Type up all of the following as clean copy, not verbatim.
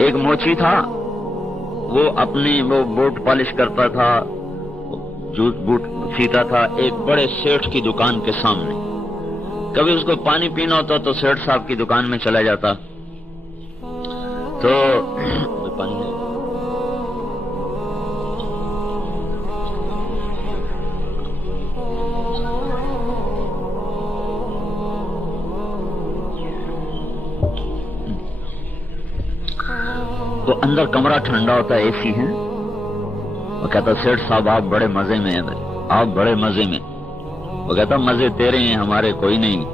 ایک موچی تھا، وہ اپنی وہ بوٹ پالش کرتا تھا، جوت بوٹ سیتا تھا ایک بڑے سیٹھ کی دکان کے سامنے. کبھی اس کو پانی پینا ہوتا تو سیٹھ صاحب کی دکان میں چلا جاتا. تو پانی تو اندر کمرہ ٹھنڈا ہوتا ہے، اے سی ہے. وہ کہتا سیٹھ صاحب آپ بڑے مزے میں ہیں، آپ بڑے مزے میں. وہ کہتا مزے تیرے ہیں، ہمارے کوئی نہیں.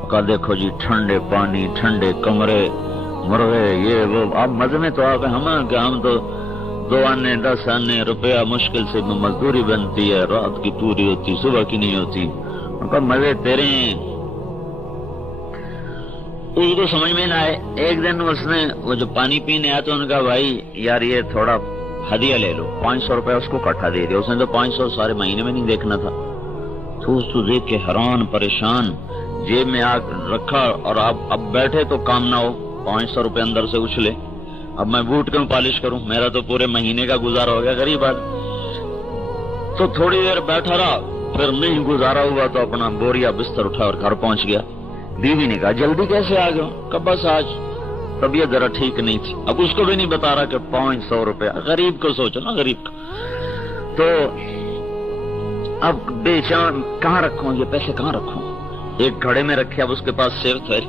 وہ کہا دیکھو جی ٹھنڈے پانی، ٹھنڈے کمرے، مرغے، یہ وہ، آپ مزے میں تو آپ ہم تو 2 آنے 10 آنے روپیہ مشکل سے مزدوری بنتی ہے، رات کی پوری ہوتی، صبح کی نہیں ہوتی. وہ کہا مزے تیرے ہیں. اس کو سمجھ میں نہ آئے. ایک دن اس نے وہ جو پانی پینے آیا تو انہوں نے کہا بھائی یار یہ تھوڑا ہدیہ لے لو. 500 روپے اس کو کٹھا دے دیا. اس نے تو 500 سارے مہینے میں نہیں دیکھنا تھا. تو اس کو دیکھ کے حیران پریشان جیب میں آ رکھا. اور آپ اب بیٹھے تو کام نہ ہو، 500 روپے اندر سے اچھلے. اب میں بوٹ کیوں پالش کروں، میرا تو پورے مہینے کا گزارا ہو گیا. غریب آدمی. تو تھوڑی دیر بیٹھا رہا، پھر نہیں گزارا ہوا تو اپنا بوریا بستر اٹھا اور گھر پہنچ گیا. بیوی نے کہا جلدی کیسے آ گئے؟ کہ بس آج طبیعت ذرا ٹھیک نہیں تھی. اب اس کو بھی نہیں بتا رہا کہ 500 روپے. غریب کو سوچو نا، غریب کو. تو اب بے چین کہاں رکھوں یہ پیسے، کہاں رکھوں؟ ایک گھڑے میں رکھے. اب اس کے پاس سیب تھے.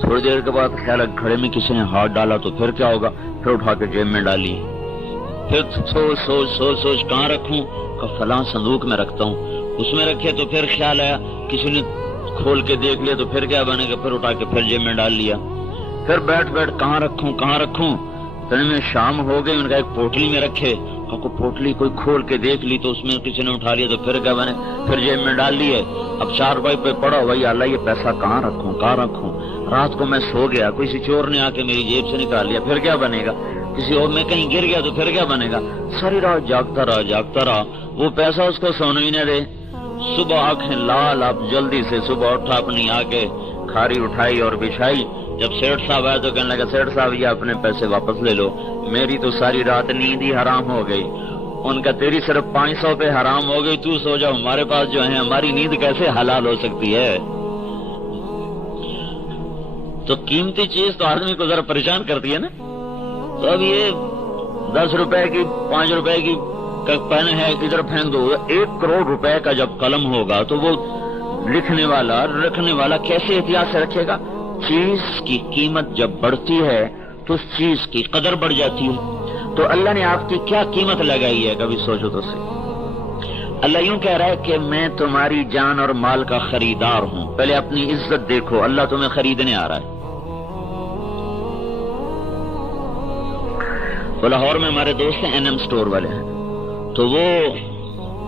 تھوڑی دیر کے بعد خیال ہے گھڑے میں کسی نے ہاتھ ڈالا تو پھر کیا ہوگا. پھر اٹھا کے جیب میں ڈالی. پھر سوچ کہاں رکھوں؟ کہ فلاں صندوق میں رکھتا ہوں. اس میں رکھے تو پھر خیال آیا کسی نے کھول کے دیکھ لیا تو پھر کیا بنے گا. پھر اٹھا کے پھر جیب میں ڈال لیا. پھر بیٹھ کہاں رکھوں. میں شام ہو گئی. ان کا ایک پوٹلی میں رکھے. پوٹلی کوئی کھول کے دیکھ لی تو اس میں کسی نے اٹھا لیا تو پھر کیا بنے، پھر جیب میں ڈال لیے. اب 4 روپے پہ پڑا بھائی اللہ یہ پیسہ کہاں رکھوں. رات کو میں سو گیا، کسی چور نے آ کے میری جیب سے نکال لیا، پھر کیا بنے گا. کسی اور میں کہیں گر گیا تو پھر کیا بنے گا. ساری رات جاگتا رہا. وہ پیسہ اس کو سونے ہی نہ دے. صبح آنکھیں لال، اب جلدی سے صبح اٹھا، اپنی آ کے کھاری اٹھائی اور بچھائی. جب سیٹھ صاحب آئے تو کہنے لگا سیٹھ صاحب یہ اپنے پیسے واپس لے لو، میری تو ساری رات نیند ہی حرام ہو گئی. ان کا تیری صرف 500 پہ حرام ہو گئی، تو سو جاؤ ہمارے پاس جو ہے ہماری نیند کیسے حلال ہو سکتی ہے. تو قیمتی چیز تو آدمی کو ذرا پریشان کرتی ہے نا. تو اب یہ 10 روپے کی 5 روپے کی پین ہے ادھر پھینک دو. 1 کروڑ روپے کا جب قلم ہوگا تو وہ لکھنے والا کیسے احتیاط سے رکھے گا. چیز کی قیمت جب بڑھتی ہے تو اس چیز کی قدر بڑھ جاتی ہے. تو اللہ نے آپ کی کیا قیمت لگائی ہے کبھی سوچو تو صحیح. اللہ یوں کہہ رہا ہے کہ میں تمہاری جان اور مال کا خریدار ہوں. پہلے اپنی عزت دیکھو، اللہ تمہیں خریدنے آ رہا ہے. تو لاہور میں ہمارے دوست ہیں NM سٹور والے ہیں. تو وہ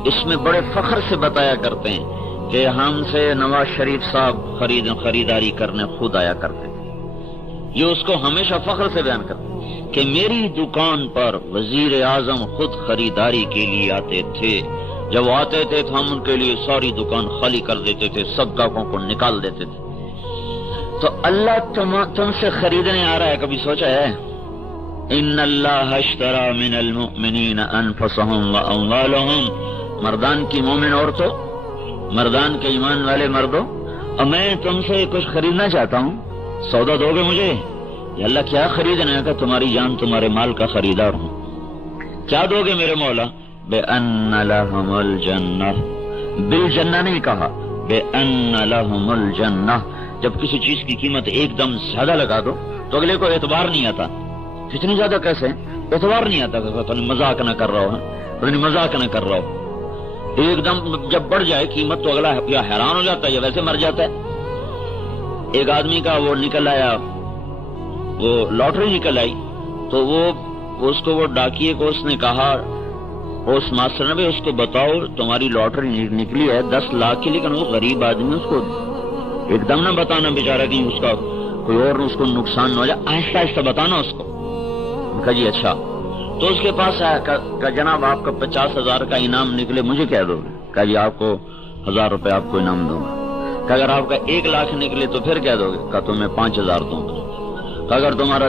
اس میں بڑے فخر سے بتایا کرتے ہیں کہ ہم سے نواز شریف صاحب خریداری کرنے خود آیا کرتے. یہ اس کو ہمیشہ فخر سے بیان کرتے کہ میری دکان پر وزیر اعظم خود خریداری کے لیے آتے تھے. جب وہ آتے تھے تو ہم ان کے لیے ساری دکان خالی کر دیتے تھے، سب گاہکوں کو نکال دیتے تھے. تو اللہ تم سے خریدنے آ رہا ہے، کبھی سوچا ہے؟ ان اللہ اشترى من المؤمنین انفسهم واموالهم. مردان کی مومن عورتوں، مردان کے ایمان والے مردوں، اور میں تم سے کچھ خریدنا چاہتا ہوں، سودا دو گے مجھے؟ یا اللہ کیا خریدنا ہے؟ کہ تمہاری جان تمہارے مال کا خریدار ہوں. کیا دو گے میرے مولا؟ بِأَنَّ لَهُمُ الْجَنَّةَ. بالجنہ نہیں کہا، بِأَنَّ لَهُمُ الْجَنَّةَ. جب کسی چیز کی قیمت ایک دم زیادہ لگا دو تو اگلے کو اعتبار نہیں آتا. کتنی زیادہ کیسے اعتبار نہیں آتا کہ مذاق نہ کر رہا ہو، مذاق نہ کر رہا ہو. ایک دم جب بڑھ جائے قیمت تو اگلا یا حیران ہو جاتا ہے یا ویسے مر جاتا ہے. ایک آدمی کا وہ نکل آیا، وہ لاٹری نکل آئی. تو وہ اس کو وہ ڈاکیے کو اس نے کہا، اس ماسٹر نے بھی اس کو بتاؤ تمہاری لاٹری نکلی ہے 10 لاکھ کی، لیکن وہ غریب آدمی اس کو ایک دم نہ بتانا بیچارہ کہ اس کا کوئی اور اس کو نقصان نہ ہو جائے، آہستہ آہستہ بتانا اس کو. کہا جی اچھا. تو اس کے پاس آیا کہ جناب آپ کا 50,000 کا انعام نکلے، مجھے کیا دو گے؟ کہا جی آپ کو 1000 روپے آپ کو انعام دوں گا. کہ اگر آپ کا 1 لاکھ نکلے تو پھر کیا دو گے؟ کہا تو میں 5000 دوں گا. کہ اگر تمہارا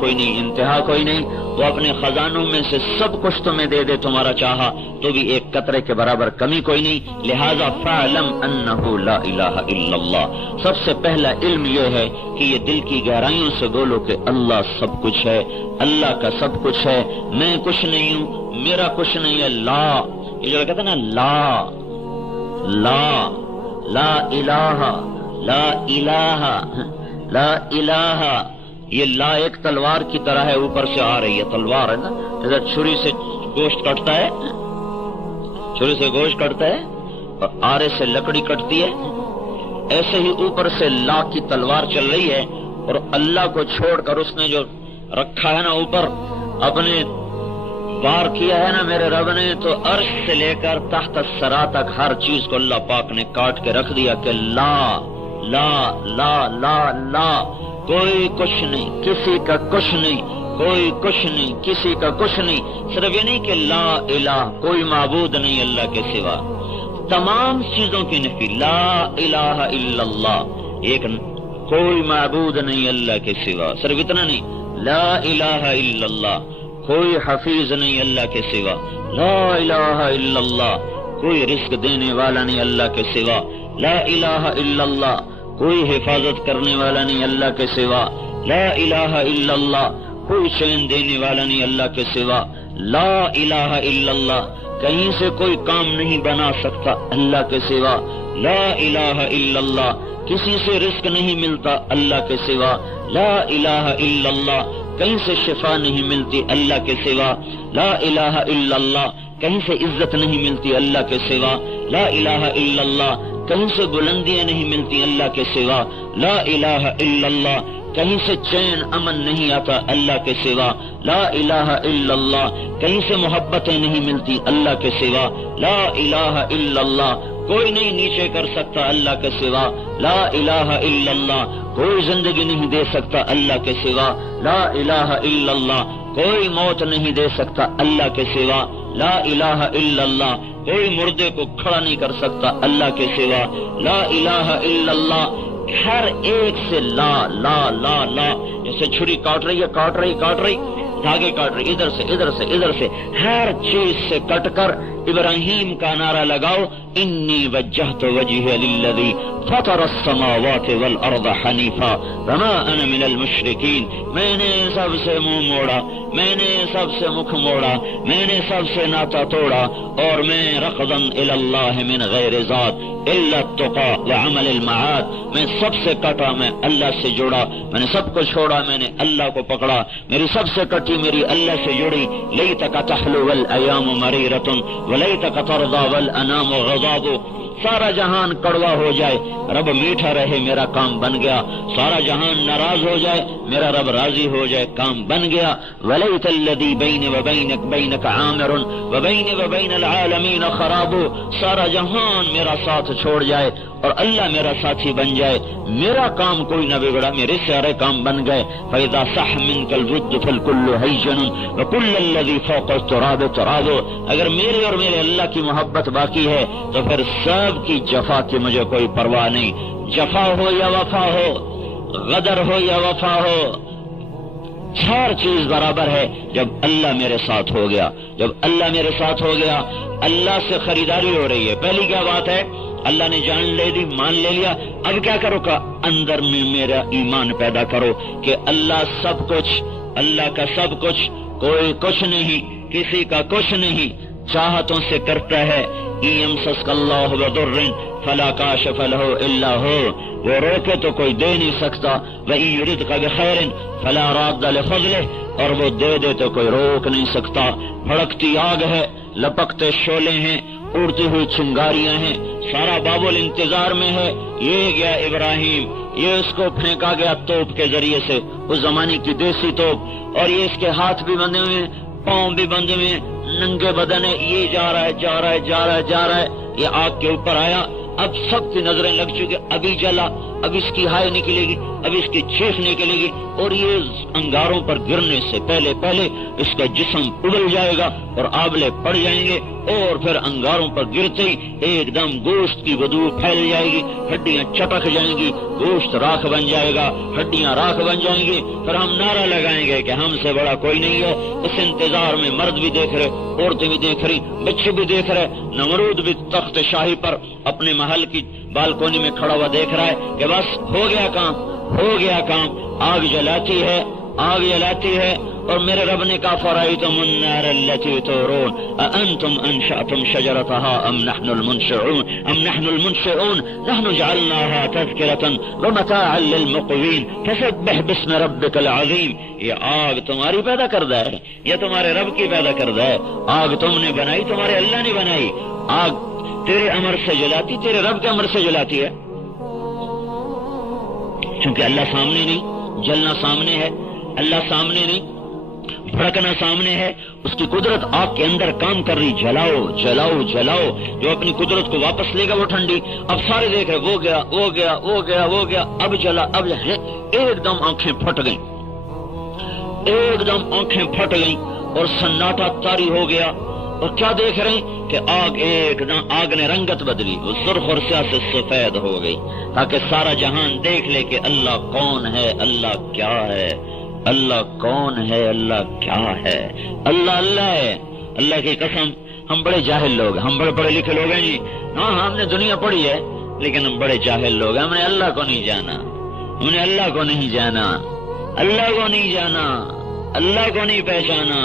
کوئی نہیں، انتہا کوئی نہیں، وہ اپنے خزانوں میں سے سب کچھ تمہیں دے دے تمہارا چاہا تو بھی ایک قطرے کے برابر کمی کوئی نہیں۔ لہذا فَاعْلَمْ أَنَّهُ لَا إِلَٰهَ إِلَّا اللَّهُ، سب سے پہلا علم یہ ہے کہ یہ دل کی گہرائیوں سے بولو کہ اللہ سب کچھ ہے، اللہ کا سب کچھ ہے، میں کچھ نہیں ہوں، میرا کچھ نہیں ہے۔ لا، یہ جو کہتے ہیں نا لا لا لا الہ لا الہ لا الہ، یہ لا ایک تلوار کی طرح ہے، اوپر سے آ رہی ہے، تلوار ہے نا، جیسے چھری سے گوشت کٹتا ہے، چھری سے گوشت کٹتا ہے اور آرے سے لکڑی کٹتی ہے، ایسے ہی اوپر سے لا کی تلوار چل رہی ہے، اور اللہ کو چھوڑ کر اس نے جو رکھا ہے نا اوپر اپنے بار کیا ہے نا میرے رب نے، تو عرش سے لے کر تحت الثری تک ہر چیز کو اللہ پاک نے کاٹ کے رکھ دیا کہ لا لا لا لا لا، کوئی کچھ نہیں، کسی کا کچھ نہیں، کوئی کچھ نہیں، کسی کا کچھ نہیں۔ صرف یہ نہیں کہ لا الہ، کوئی معبود نہیں اللہ کے سوا، تمام چیزوں کی نفی، لا الہ الا اللہ، ایک کوئی معبود نہیں اللہ کے سوا، صرف اتنا نہیں، لا الہ الا اللہ، کوئی حفیظ نہیں اللہ کے سوا، لا الہ الا اللہ، کوئی رزق دینے والا نہیں اللہ کے سوا، لا الہ الا اللہ، کوئی حفاظت کرنے والا نہیں اللہ کے سوا، لا الہ الا اللہ، کوئی چین دینے والا نہیں اللہ کے سوا، لا الہ الا اللہ، کہیں سے کوئی کام نہیں بنا سکتا اللہ کے سوا، لا الہ الا اللہ، کسی سے رزق نہیں ملتا اللہ کے سوا، لا الہ الا اللہ، کہیں سے شفا نہیں ملتی اللہ کے سوا، لا الہ الا اللہ، کہیں سے عزت نہیں ملتی اللہ کے سوا، لا الہ الا اللہ، کہیں سے بلندیاں نہیں ملتی اللہ کے سوا، لا الہ الا اللہ، کہیں سے چین امن نہیں آتا اللہ کے سوا، لا الہ الا اللہ، کہیں سے محبتیں نہیں ملتی اللہ کے سوا، لا الہ الا اللہ، کوئی نہیں نیچے کر سکتا اللہ کے سوا، لا الہ الا اللہ، کوئی زندگی نہیں دے سکتا اللہ کے سوا، لا الہ الا اللہ، کوئی موت نہیں دے سکتا اللہ کے سوا، لا الہ الا اللہ، کوئی مردے کو کھڑا نہیں کر سکتا اللہ کے سوا، لا الہ الا اللہ، ہر ایک سے لا لا لا لا، جیسے چھری کاٹ رہی ہے، کاٹ رہی دھاگے کاٹ رہی، ادھر سے ادھر سے ادھر سے، ہر چیز سے کٹ کر ابراہیم کا نعرہ لگاؤ، انی وجہت وجہی للذی فطر السماوات والارض حنیفا وما انا من المشرکین، میں نے سب سے منہ موڑا، میں نے سب سے مکھ موڑا، میں نے سب سے ناتا توڑا، اور میں رقدن الی اللہ من غیر ذات الا التقى وعمل المعاد، میں سب سے کٹا، میں اللہ سے جڑا، میں نے سب کو چھوڑا، میں نے اللہ کو پکڑا، میری سب سے کٹی میری اللہ سے جڑی، لیتک تحلو والایام مریرۃ ولیتک ترضى والانام غضاب، سارا جہان کڑوا ہو جائے رب میٹھا رہے، میرا کام بن گیا، سارا جہان ناراض ہو جائے میرا رب راضی ہو جائے، کام بن گیا، ولیت الذی بینی وبینک عامر وبینی وبین العالمین خراب، سارا جہان میرا ساتھ چھوڑ جائے اور اللہ میرا ساتھی بن جائے، میرا کام کوئی نہ بگڑا، میرے سارے کام بن گئے، فإذا صح منک الود فالکل ہیجن وکل الذی فوق التراب تراب، اگر میرے اور میرے اللہ کی محبت باقی ہے تو پھر سب کی جفا کی مجھے کوئی پرواہ نہیں، جفا ہو یا وفا ہو، غدر ہو یا وفا ہو، ہر چیز برابر ہے جب اللہ میرے ساتھ ہو گیا، جب اللہ میرے ساتھ ہو گیا، اللہ سے خریداری ہو رہی ہے، پہلی کیا بات ہے، اللہ نے جان لے دی، مان لے لیا، اب کیا کرو کا اندر میں میرا ایمان پیدا کرو کہ اللہ سب کچھ، اللہ کا سب کچھ، کوئی کچھ نہیں، کسی کا کچھ نہیں، چاہتوں سے کرتا ہے، یمسسک اللہ بضر فلا کاشف لہ الا ہو، وہ روکے تو کوئی دے نہیں سکتا، وَإِن يُرِدْكَ بِخَيْرٍ فَلَا رَادَّ لِفَضْلِهِ، اور وہ دے دے تو کوئی روک نہیں سکتا، بھڑکتی آگ ہے، لپکتے شعلے ہیں، اڑتی ہوئی چنگاریاں ہیں، سارا بابل انتظار میں ہے، یہ گیا ابراہیم، یہ اس کو پھینکا گیا توپ کے ذریعے سے، اس زمانے کی دیسی توپ، اور یہ اس کے ہاتھ بھی بندھے ہوئے ہیں، پاؤں بھی بندھے ہوئے ہیں، ننگے بدن ہے، یہ جا رہا ہے جا رہا ہے جا رہا ہے جا رہا ہے، یہ آگ کے اوپر آیا، اب سب کی نظریں لگ چکی، ابھی جلا، اب اس کی ہائے نکلے گی، اب اس کی چیخ نکلے گی، اور یہ انگاروں پر گرنے سے پہلے پہلے اس کا جسم ابل جائے گا اور آبلے پڑ جائیں گے، اور پھر انگاروں پر گرتے ہی ایک دم گوشت کی بدبو پھیل جائے گی، ہڈیاں چٹک جائیں گی، گوشت راکھ بن جائے گا، ہڈیاں راکھ بن جائیں گی، پھر ہم نعرہ لگائیں گے کہ ہم سے بڑا کوئی نہیں ہے۔ اس انتظار میں مرد بھی دیکھ رہے، عورتیں بھی دیکھ رہی، بچے بھی دیکھ رہے، نمرود بھی تخت شاہی پر اپنے محل کی بالکونی میں کھڑا ہوا دیکھ رہا ہے کہ بس ہو گیا کام، ہو گیا کام، آگ جلاتی ہے، آگ جلاتی ہے، اور میرے رب نے کہا فرأیتم النار التي تورون أأنتم أنشأتم شجرتها أم نحن المنشئون نحن جعلناها تذكرة ومتاعا للمقوين فسبح باسم ربك العظيم۔ یہ آگ تمہاری پیدا کردہ ہے، یہ تمہارے رب کی پیدا کردہ ہے، آگ تم نے بنائی، تمہارے اللہ نے بنائی، آگ تیرے امر سے جلاتی، تیرے رب کے امر سے جلاتی ہے، چونکہ اللہ سامنے نہیں، جلنا سامنے ہے، اللہ سامنے نہیں، بھڑکنا سامنے ہے، اس کی قدرت آگ کے اندر کام کر رہی، جلاؤ جلاؤ جلاؤ، جو اپنی قدرت کو واپس لے گا وہ ٹھنڈی۔ اب سارے دیکھ رہے، وہ گیا وہ گیا وہ گیا وہ گیا، اب جلا، اب ایک دم آنکھیں پھٹ گئیں، ایک دم آنکھیں پھٹ گئیں اور سناٹا طاری ہو گیا، اور کیا دیکھ رہے ہیں کہ آگ نے رنگت بدلی، وہ سرخ اور سیاہ سے سفید ہو گئی، تاکہ سارا جہان دیکھ لے کہ اللہ کون ہے، اللہ کیا ہے، اللہ کون ہے، اللہ کیا ہے، اللہ اللہ ہے۔ اللہ کی قسم ہم بڑے جاہل لوگ، ہم بڑے پڑھے لکھے لوگ ہیں جی، ہاں ہم نے دنیا پڑھی ہے، لیکن ہم بڑے جاہل لوگ ہیں، ہم نے اللہ کو نہیں جانا، ہم نے اللہ کو نہیں جانا، اللہ کو نہیں جانا، اللہ کو نہیں پہچانا،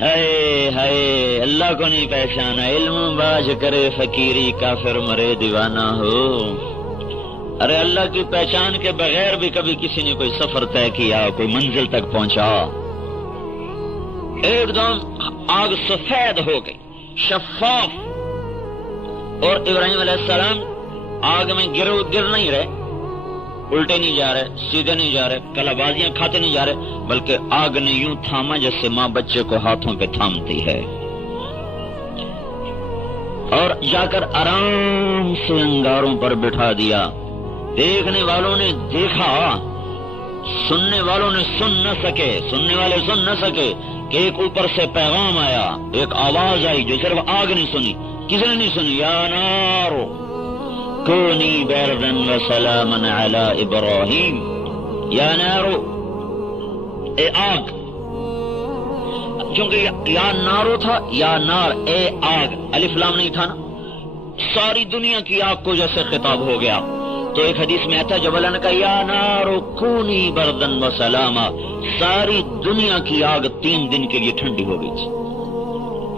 ہائے ہائے اللہ کو نہیں پہچانا۔ علم باج کرے فقیری، کافر مرے دیوانہ ہو۔ ارے اللہ کی پہچان کے بغیر بھی کبھی کسی نے کوئی سفر طے کیا، کوئی منزل تک پہنچا؟ ایک دم آگ سفید ہو گئی، شفاف، اور ابراہیم علیہ السلام آگ میں گر نہیں رہے، الٹے نہیں جا رہے، سیدھے نہیں جا رہے، کلا بازیاں کھاتے نہیں جا رہے، بلکہ آگ نے یوں تھاما جیسے ماں بچے کو ہاتھوں پہ تھامتی ہے، اور جا کر آرام سے انگاروں پر بٹھا دیا۔ دیکھنے والوں نے دیکھا، سننے والوں نے سننے والے سن نہ سکے کہ ایک اوپر سے پیغام آیا، ایک آواز آئی جو صرف آگ نے سنی، کسی نے نہیں سنی، یا نار کونی بردا وسلاما علی ابراہیم، یا نار اے آگ، چونکہ یا نارو تھا، یا نار اے آگ، الف لام نہیں تھا نا، ساری دنیا کی آگ کو جیسے خطاب ہو گیا۔ تو ایک حدیث میں آتا جب اللہ نے کہا یا نار کونی بردن و سلاما، ساری دنیا کی آگ 3 دن کے لیے ٹھنڈی ہو گئی تھی،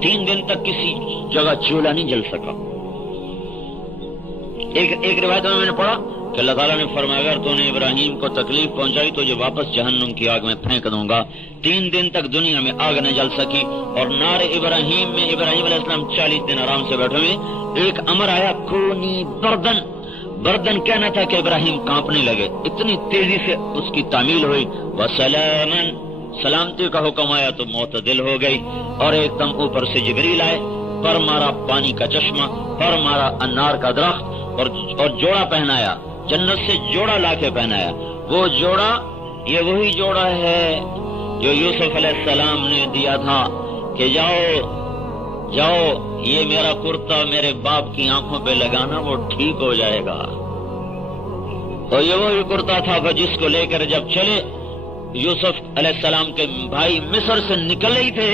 3 دن تک کسی جگہ چولہا نہیں جل سکا۔ ایک روایت میں نے پڑھا کہ اللہ تعالیٰ نے فرمایا اگر تو نے ابراہیم کو تکلیف پہنچائی تو جو واپس جہنم کی آگ میں پھینک دوں گا۔ 3 دن تک دنیا میں آگ نہ جل سکی، اور نار ابراہیم میں ابراہیم علیہ السلام 40 دن آرام سے بیٹھے ہوئے، ایک امر آیا کونی بردن، بردن کہنا تھا کہ ابراہیم کانپنے لگے، اتنی تیزی سے اس کی تعمیل ہوئی، وسلامن، سلامتی کا حکم آیا تو معتدل ہو گئی، اور ایک دم اوپر سے جبریل آئے، پر مارا پانی کا چشمہ، پر مارا انار کا درخت، اور جوڑا پہنایا، جنت سے جوڑا لا کے پہنایا۔ وہ جوڑا یہ وہی جوڑا ہے جو یوسف علیہ السلام نے دیا تھا کہ جاؤ یہ میرا کرتا میرے باپ کی آنکھوں پہ لگانا، وہ ٹھیک ہو جائے گا۔ اور یہ وہی کرتا تھا جس کو لے کر جب چلے یوسف علیہ السلام کے بھائی مصر سے نکل ہی تھے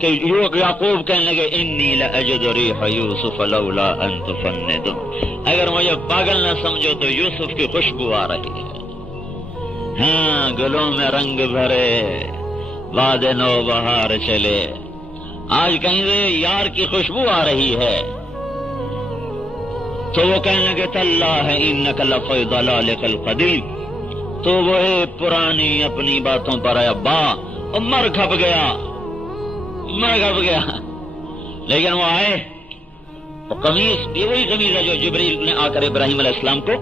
کہ یعقوب کہنے لگے انی لاجد ریح یوسف لولا ان تفندون، اگر مجھے پاگل نہ سمجھو تو یوسف کی خوشبو آ رہی ہے، ہاں گلوں میں رنگ بھرے باد نو بہار چلے، آج کہیں سے یار کی خوشبو آ رہی ہے۔ تو وہ کہنے لگے تاللہ انک لفی ضلالک القدیم، تو وہ پرانی اپنی باتوں پر آیا اور مر گھپ گیا، لیکن وہ آئے، وہ قمیص یہ وہی قمیص ہے جو جبریل نے آ کر ابراہیم علیہ السلام کو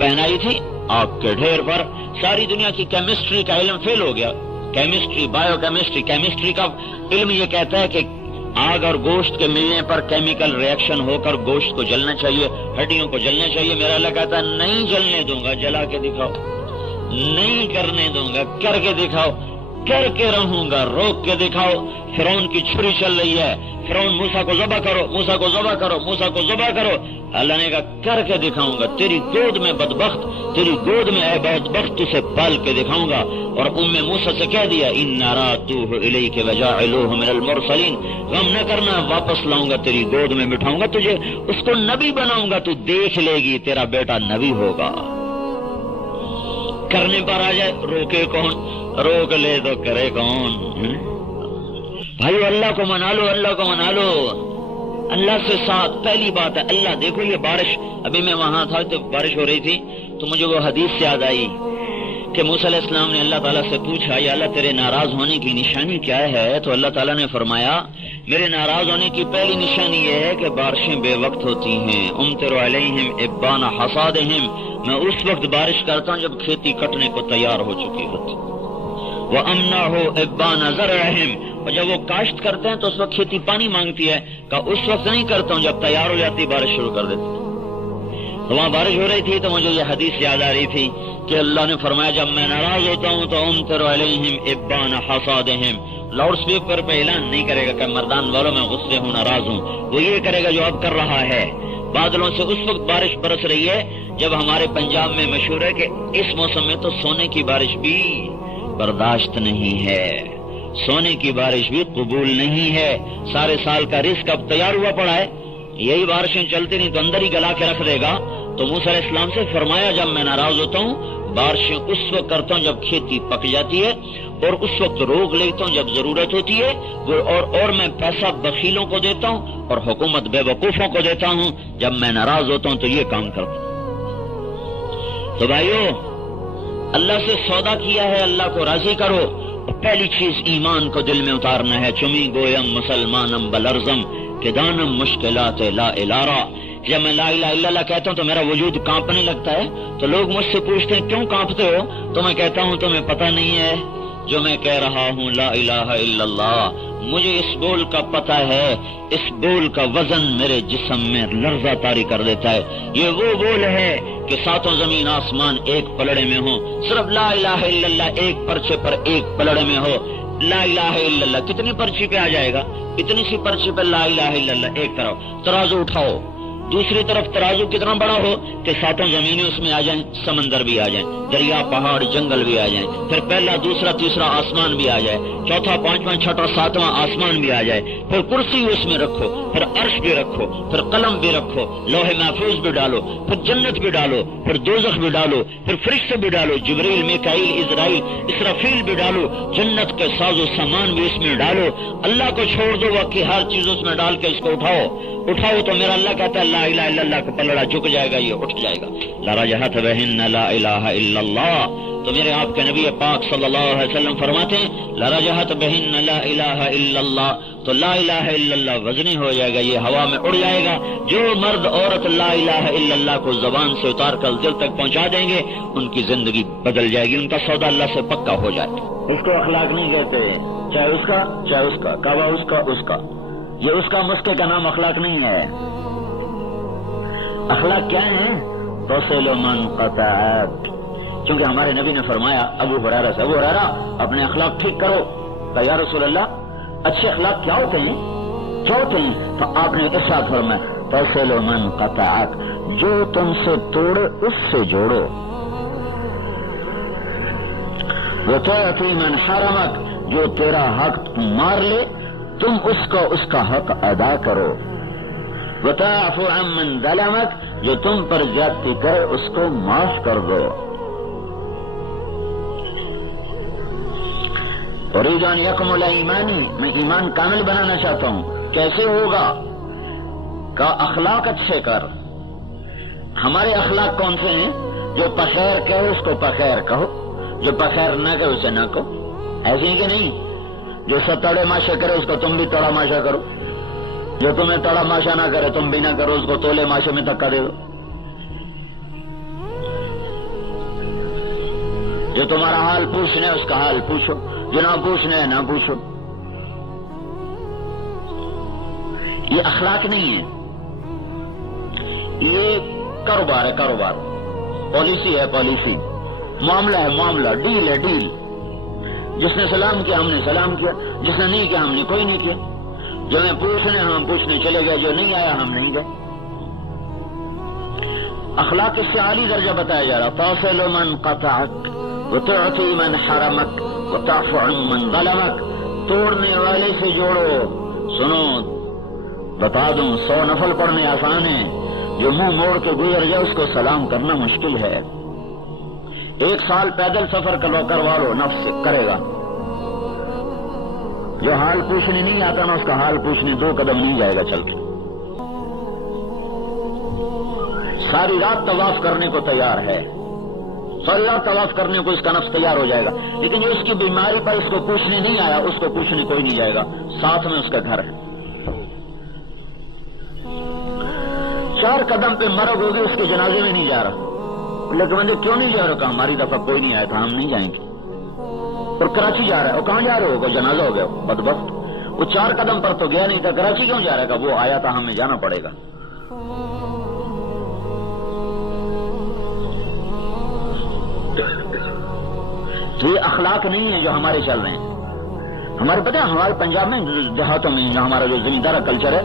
پہنائی تھی آگ کے ڈھیر پر۔ ساری دنیا کی کیمسٹری کا علم فیل ہو گیا، کیمسٹری، بایو کیمسٹری کا علم یہ کہتا ہے کہ آگ اور گوشت کے ملنے پر کیمیکل ریئیکشن ہو کر گوشت کو جلنا چاہیے، ہڈیوں کو جلنا چاہیے. میرا اللہ کہتا ہے نہیں جلنے دوں گا، جلا کے دکھاؤ. نہیں کرنے دوں گا، کر کے دکھاؤ. کر کے رہوں گا، روک کے دکھاؤ. فرعون کی چھری چل رہی ہے، فرعون موسیٰ کو ذبح کرو، موسیٰ کو ذبح کرو، موسیٰ کو ذبح کرو. اللہ نے کہا کر کے دکھاؤں گا. تیری گود میں بدبخت، تیری گود میں اے بدبخت اسے پال کے دکھاؤں گا. اور موسیٰ سے کہہ دیا اِنَّا رَادُّوهُ إِلَيْكَ وَجَاعِلُوهُ مِنَ الْمُرْسَلِينَ، غم نہ کرنا، واپس لاؤں گا، تیری گود میں بٹھاؤں گا تجھے، اس کو نبی بناؤں گا، تو دیکھ لے گی تیرا بیٹا نبی ہوگا. کرنے پر آ جائے روکے کون؟ روک لے تو کرے کون؟ بھائی اللہ کو منا لو، اللہ کو منا لو. اللہ سے ساتھ پہلی بات ہے اللہ. دیکھو یہ بارش، ابھی میں وہاں تھا تو بارش ہو رہی تھی تو مجھے وہ حدیث یاد آئی کہ موسیٰ علیہ السلام نے اللہ تعالیٰ سے پوچھا یا اللہ تیرے ناراض ہونے کی نشانی کیا ہے؟ تو اللہ تعالیٰ نے فرمایا میرے ناراض ہونے کی پہلی نشانی یہ ہے کہ بارشیں بے وقت ہوتی ہیں. امطر علیہم ابان حصادہم، میں اس وقت بارش کرتا ہوں جب کھیتی کٹنے کو تیار ہو چکی ہوتی. وَأَمْنَعُ إِبَّانَ زَرْعِهِمْ، اور جب وہ کاشت کرتے ہیں تو اس وقت کھیتی پانی مانگتی ہے، کہ اس وقت نہیں کرتا ہوں جب تیار ہو جاتی بارش شروع کر دیتا. تو وہاں بارش ہو رہی تھی تو مجھے یہ حدیث یاد آ رہی تھی کہ اللہ نے فرمایا جب میں ناراض ہوتا ہوں تو امطر علیہم ابان حصادہم. لاؤڈ اسپیکر پہ اعلان نہیں کرے گا کہ مردان والوں میں غصے ہوں، ناراض ہوں. وہ یہ کرے گا جو اب کر رہا ہے. بادلوں سے اس وقت بارش برس رہی ہے جب ہمارے پنجاب میں مشہور ہے کہ اس موسم میں تو سونے کی بارش بھی برداشت نہیں ہے، سونے کی بارش بھی قبول نہیں ہے. سارے سال کا رزق اب تیار ہوا پڑا ہے، یہی بارشیں چلتی نہیں تو اندر ہی گلا کے رکھ دے گا. تو موسیٰ علیہ السلام سے فرمایا جب میں ناراض ہوتا ہوں بارشیں اس وقت کرتا ہوں جب کھیتی پک جاتی ہے، اور اس وقت روک لیتا ہوں جب ضرورت ہوتی ہے، اور میں پیسہ بخیلوں کو دیتا ہوں اور حکومت بے وقوفوں کو دیتا ہوں. جب میں ناراض ہوتا ہوں تو یہ کام کرتا ہوں. تو بھائیو اللہ سے سودا کیا ہے، اللہ کو راضی کرو. پہلی چیز ایمان کو دل میں اتارنا ہے. چمی گویم مسلمانم بلرزم کہ دانم مشکلات لا الارا. جب میں لا الہ الا اللہ کہتا ہوں تو میرا وجود کانپنے لگتا ہے. تو لوگ مجھ سے پوچھتے ہیں کیوں کانپتے ہو؟ تو میں کہتا ہوں تمہیں پتہ نہیں ہے جو میں کہہ رہا ہوں لا الہ الا اللہ، مجھے اس بول کا پتہ ہے، اس بول کا وزن میرے جسم میں لرزہ طاری کر دیتا ہے. یہ وہ بول ہے کہ ساتوں زمین آسمان ایک پلڑے میں ہو، صرف لا الہ الا اللہ ایک پرچے پر ایک پلڑے میں ہو. لا الہ الا اللہ کتنی پرچی پہ آ جائے گا؟ اتنی سی پرچی پہ لا الہ الا اللہ. ایک طرف ترازو اٹھاؤ، دوسری طرف ترازو کتنا بڑا ہو کہ ساتوں زمینیں اس میں آ جائیں، سمندر بھی آ جائیں، دریا پہاڑ جنگل بھی آ جائیں، پھر پہلا دوسرا تیسرا آسمان بھی آ جائے، چوتھا پانچواں چھٹا ساتواں آسمان بھی آ جائے، پھر کرسی اس میں رکھو، پھر عرش بھی رکھو، پھر قلم بھی رکھو، لوح محفوظ بھی ڈالو، پھر جنت بھی ڈالو، پھر دوزخ بھی ڈالو، پھر فرشتے بھی ڈالو، جبریل میکائیل اسرائیل اسرافیل بھی ڈالو، جنت کے ساز و سامان بھی اس میں ڈالو. اللہ کو چھوڑ دو، باقی ہر چیز اس میں ڈال کے اس کو اٹھاؤ تو میرا اللہ کہتا ہے لا الہ الا اللہ کا پلڑا جھک جائے گا، یہ اٹھ جائے گا. لرجحت بہن لا الہ الا اللہ. تو میرے آپ کے نبی پاک صلی اللہ علیہ وسلم فرماتے ہیں لرجحت بہن لا الہ الا اللہ. تو لا الہ الا اللہ وزنی ہو جائے گا، یہ ہوا میں اڑ جائے گا. جو مرد عورت لا الہ الا اللہ کو زبان سے اتار کر دل تک پہنچا دیں گے ان کی زندگی بدل جائے گی، ان کا سودا اللہ سے پکا ہو جائے. اس کو اخلاق نہیں کہتے، چاہے اس کا کعبہ اس کا یہ اس کا مسکے کا نام اخلاق نہیں ہے. اخلاق کیا ہے؟ توصل من قطعک. کیونکہ ہمارے نبی نے فرمایا ابو ہریرہ سے، ابو ہریرہ اپنے اخلاق ٹھیک کرو. کہ یا رسول اللہ اچھے اخلاق کیا ہوتے ہیں؟ تو آپ نے ارشاد فرمایا توصل من قطعک، جو تم سے توڑے اس سے جوڑو. وتعطی من حرمک، جو تیرا حق مار لے تم اس کا حق ادا کرو. وتعفو عن من ظلمک، جو تم پر زیادتی کرے اس کو معاف کر دو. اريد ان يكمل ایمانی، میں ایمان کامل بنانا چاہتا ہوں. کیسے ہوگا؟ کا اخلاق اچھے کر. ہمارے اخلاق کون سے ہیں؟ جو پخیر کہے اس کو پخیر کہو، جو پخیر نہ کہے اسے نہ کہو. ایسے ہی کہ نہیں؟ جو سب تڑے ماشا کرے اس کو تم بھی توڑا ماشا کرو، جو تمہیں توڑا ماشا نہ کرے تم بھی نہ کرو، اس کو تولے ماشے میں دھکا دے دو. جو تمہارا حال پوچھنا ہے اس کا حال پوچھو، جو نہ پوچھنا ہے نہ پوچھو. یہ اخلاق نہیں ہے، یہ کاروبار ہے، کاروبار، پالیسی ہے، پالیسی، معاملہ ہے، معاملہ، ڈیل ہے، ڈیل۔ جس نے سلام کیا ہم نے سلام کیا، جس نے نہیں کیا ہم نے کوئی نہیں کیا، جو ہمیں پوچھنے ہم پوچھنے چلے گئے، جو نہیں آیا ہم نہیں گئے۔ اخلاق اس سے عالی درجہ بتایا جا رہا، تصل من قطعک وتعطی من حرمک وتعفو عن من ظلمک، توڑنے والے سے جوڑو۔ سنو بتا دوں، 100 نفل پڑھنے آسان ہے، جو منہ موڑ کے گزر جائے اس کو سلام کرنا مشکل ہے۔ 1 سال پیدل سفر کروا لو، نفس کرے گا۔ جو حال پوچھنے نہیں آتا نا، اس کا حال پوچھنے 2 قدم نہیں جائے گا چل کے۔ ساری رات طواف کرنے کو تیار ہے، ساری رات طواف کرنے کو اس کا نفس تیار ہو جائے گا، لیکن جو اس کی بیماری پر اس کو پوچھنے نہیں آیا، اس کو پوچھنے کوئی نہیں جائے گا، ساتھ میں اس کا گھر ہے۔ 4 قدم پہ مرگ ہوگی، اس کے جنازے میں نہیں جا رہا۔ لیکن بندے کیوں نہیں جا رہا؟ کہا ہماری دفعہ کوئی نہیں آیا تھا، ہم نہیں جائیں گے۔ اور کراچی جا رہا ہے، وہ کہاں جا رہے ہو؟ جنازہ ہو گیا بدبخت، وہ 4 قدم پر تو گیا نہیں تھا، کراچی کیوں جا رہا ہے؟ وہ آیا تھا، ہمیں جانا پڑے گا۔ تو یہ اخلاق نہیں ہے جو ہمارے چل رہے ہیں۔ ہمارے پتہ ہے ہمارے پنجاب میں دیہاتوں میں جو ہمارا جو زمیندارہ کلچر ہے،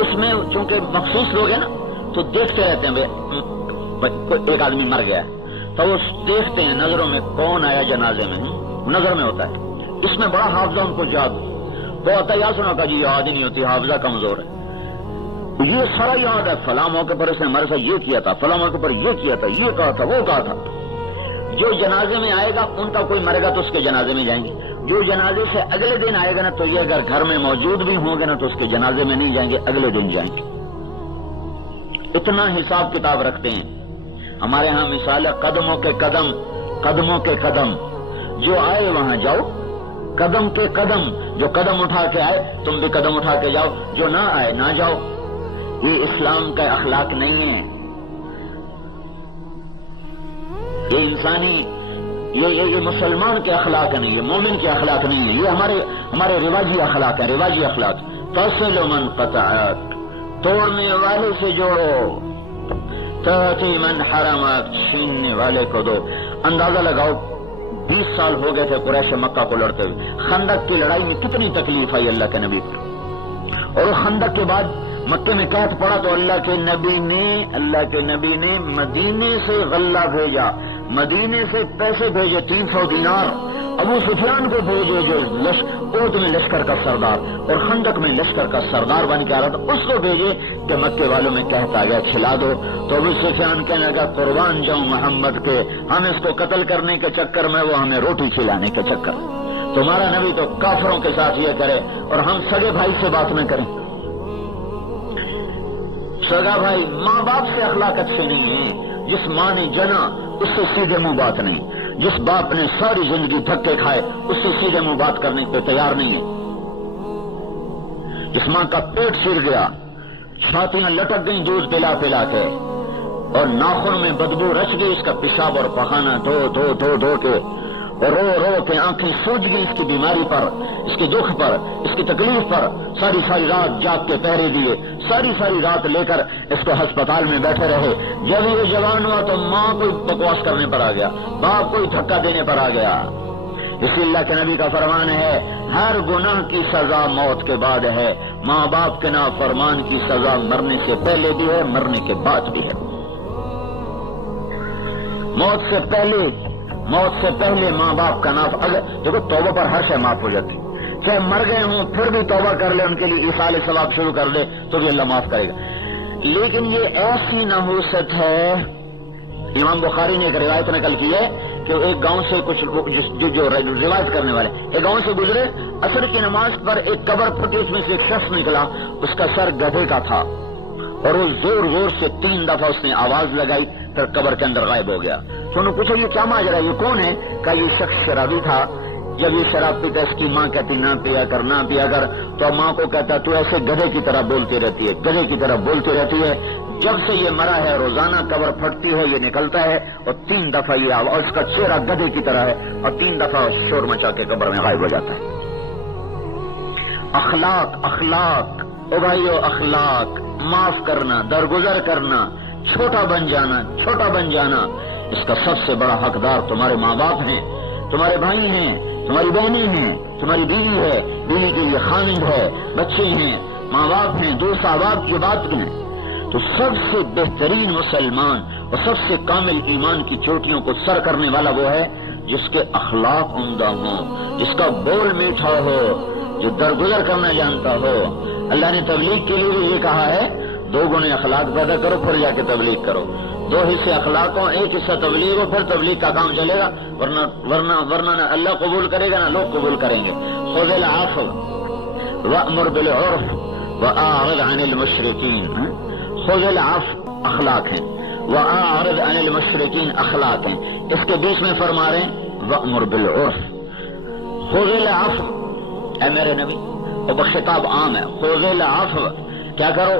اس میں چونکہ مخصوص لوگ ہیں نا، تو دیکھتے رہتے ہیں ایک آدمی مر گیا تو وہ دیکھتے ہیں نظروں میں کون آیا جنازے میں، نظر میں ہوتا ہے۔ اس میں بڑا حافظہ ان کو یاد ہوتا ہے، یا سنا کا جی یاد ہی نہیں ہوتی، حافظہ کمزور ہے۔ یہ سارا یاد ہے، فلاں موقع پر اس نے ہمارے ساتھ یہ کیا تھا، فلاں موقع پر یہ کیا تھا، یہ کہا تھا، وہ کہا تھا۔ جو جنازے میں آئے گا، ان کا کوئی مرے گا تو اس کے جنازے میں جائیں گے۔ جو جنازے سے اگلے دن آئے گا نا، تو یہ اگر گھر میں موجود بھی ہوں گے نا، تو اس کے جنازے میں نہیں جائیں گے، اگلے دن جائیں گے۔ اتنا حساب کتاب رکھتے ہیں۔ ہمارے ہاں مثال ہے، قدموں کے قدم، قدموں کے قدم، جو آئے وہاں جاؤ، قدم کے قدم، جو قدم اٹھا کے آئے تم بھی قدم اٹھا کے جاؤ، جو نہ آئے نہ جاؤ۔ یہ اسلام کا اخلاق نہیں ہے، یہ انسانی، یہ مسلمان کے اخلاق نہیں، یہ مومن کے اخلاق نہیں ہے، یہ ہمارے رواجی اخلاق ہے، رواجی اخلاق۔ تصل من قطعک، توڑنے والے سے جوڑو، تعطی من حرمک، چھیننے والے کو دو۔ اندازہ لگاؤ 20 سال ہو گئے تھے قریش مکہ کو لڑتے ہوئے، خندق کی لڑائی میں کتنی تکلیف آئی اللہ کے نبی کو، اور خندق کے بعد مکے میں قحط پڑا تو اللہ کے نبی نے مدینے سے غلہ بھیجا، مدینے سے پیسے بھیجے، 300 دینار ابو سفیان کو بھیجے، جو اوت میں لشکر کا سردار اور خندق میں لشکر کا سردار بن کے آ رہا تھا، اس کو بھیجے کہ مکے والوں میں قحط آ گیا، کھلا دو۔ تو ابو سفیان کہنے لگا قربان جاؤں محمد کے، ہم اس کو قتل کرنے کے چکر میں، وہ ہمیں روٹی کھلانے کے چکر، تمہارا نبی تو کافروں کے ساتھ یہ کرے اور ہم سگے بھائی سے بات نہ کریں۔ سگا بھائی، ماں باپ سے اخلاق اچھے نہیں ہیں، جس ماں نے جنا اس سے سیدھے منہ بات نہیں، جس باپ نے ساری زندگی دھکے کھائے اس سے سیدھے منہ بات کرنے کو تیار نہیں ہے۔ جس ماں کا پیٹ چیر گیا، چھاتیاں لٹک گئیں دودھ پلا پلا کے، اور ناخن میں بدبو رچ گئی، اس کا پیشاب اور پخانہ دھو کے، اور رو کے آنکھیں سوج گئی اس کی بیماری پر، اس کے دکھ پر، اس کی تکلیف پر، ساری رات جاگ کے پہرے دیے، ساری رات لے کر اس کو ہسپتال میں بیٹھے رہے۔ جب یہ جوان ہوا تو ماں کوئی بکواس کرنے پر آ گیا، باپ کوئی دھکا دینے پر آ گیا۔ اسی اللہ کے نبی کا فرمان ہے، ہر گناہ کی سزا موت کے بعد ہے، ماں باپ کے نافرمان کی سزا مرنے سے پہلے بھی ہے، مرنے کے بعد بھی ہے۔ موت سے پہلے ماں باپ کا ناف، اگر دیکھو توبہ پر ہر شے معاف ہو جاتی، چاہے مر گئے ہوں پھر بھی توبہ کر لے، ان کے لیے ایصال ثواب شروع کر دے تو بھی اللہ معاف کرے گا۔ لیکن یہ ایسی نحوست ہے، امام بخاری نے ایک روایت نقل کی ہے کہ ایک گاؤں سے کچھ جو روایت کرنے والے ایک گاؤں سے گزرے، عصر کی نماز پر ایک قبر پھٹی، اس میں سے ایک شخص نکلا، اس کا سر گدھے کا تھا، اور وہ زور سے 3 دفعہ اس نے آواز لگائی، پھر قبر کے اندر غائب ہو گیا۔ تو انہوں نے پوچھا یہ کیا ماجرا ہے، یہ کون ہے؟ کہا یہ شخص شرابی تھا، جب یہ شراب پیتا اس کی ماں کہتی نہ پیا کر، تو ماں کو کہتا تو ایسے گدھے کی طرح بولتی رہتی ہے، جب سے یہ مرا ہے روزانہ قبر پھٹتی ہے، یہ نکلتا ہے، اور 3 دفعہ یہ آواز، اس کا چہرہ گدھے کی طرح ہے، اور 3 دفعہ شور مچا کے قبر میں غائب ہو جاتا ہے۔ اخلاق او بھائیو اخلاق، معاف کرنا، درگزر کرنا، چھوٹا بن جانا، اس کا سب سے بڑا حقدار تمہارے ماں باپ ہیں، تمہارے بھائی ہیں، تمہاری بہنیں ہیں، تمہاری بیوی ہے، بیوی کے لیے خامند ہے، بچے ہیں، ماں باپ ہیں، دوست احباب کی بات کریں. تو سب سے بہترین مسلمان اور سب سے کامل ایمان کی چوٹیوں کو سر کرنے والا وہ ہے جس کے اخلاق عمدہ ہوں، جس کا بول میٹھا ہو، جو درگزر کرنا جانتا ہو. اللہ نے تبلیغ کے لیے بھی یہ کہا ہے 2 گنے اخلاق پیدا کرو پھر جا کے تبلیغ کرو. 2 حصے اخلاق ہو، 1 حصہ تبلیغ ہو، پھر تبلیغ کا کام چلے گا، ورنہ نہ اللہ قبول کرے گا نہ لوگ قبول کریں گے. خذ العفو وأمر بالعرف وأعرض عن المشرکین. خذ العفو اخلاق ہیں، وأعرض عن المشرکین اخلاق ہیں. اس کے بیچ میں فرما رہے ہیں وأمر بالعرف. خذ العفو، اے میرے نبی، اور خطاب عام ہے. خذ العفو، کیا کرو؟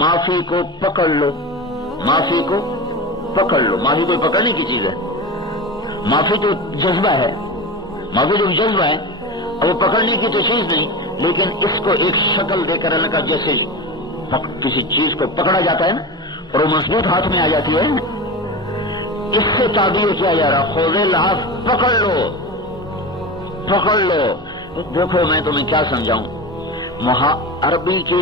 معافی کو پکڑ لو. معافی کو پکڑ لو. معافی کوئی پکڑنے کی چیز ہے؟ معافی تو جذبہ ہے، معافی جو جذبہ ہے، اور وہ پکڑنے کی تو چیز نہیں، لیکن اس کو ایک شکل دے کر اللہ کا جیسے کسی چیز کو پکڑا جاتا ہے نا اور وہ مضبوط ہاتھ میں آ جاتی ہے، اس سے تعبیر کیا جا رہا خذ العفو، پکڑ لو. دیکھو میں تمہیں کیا سمجھاؤں، عربی کے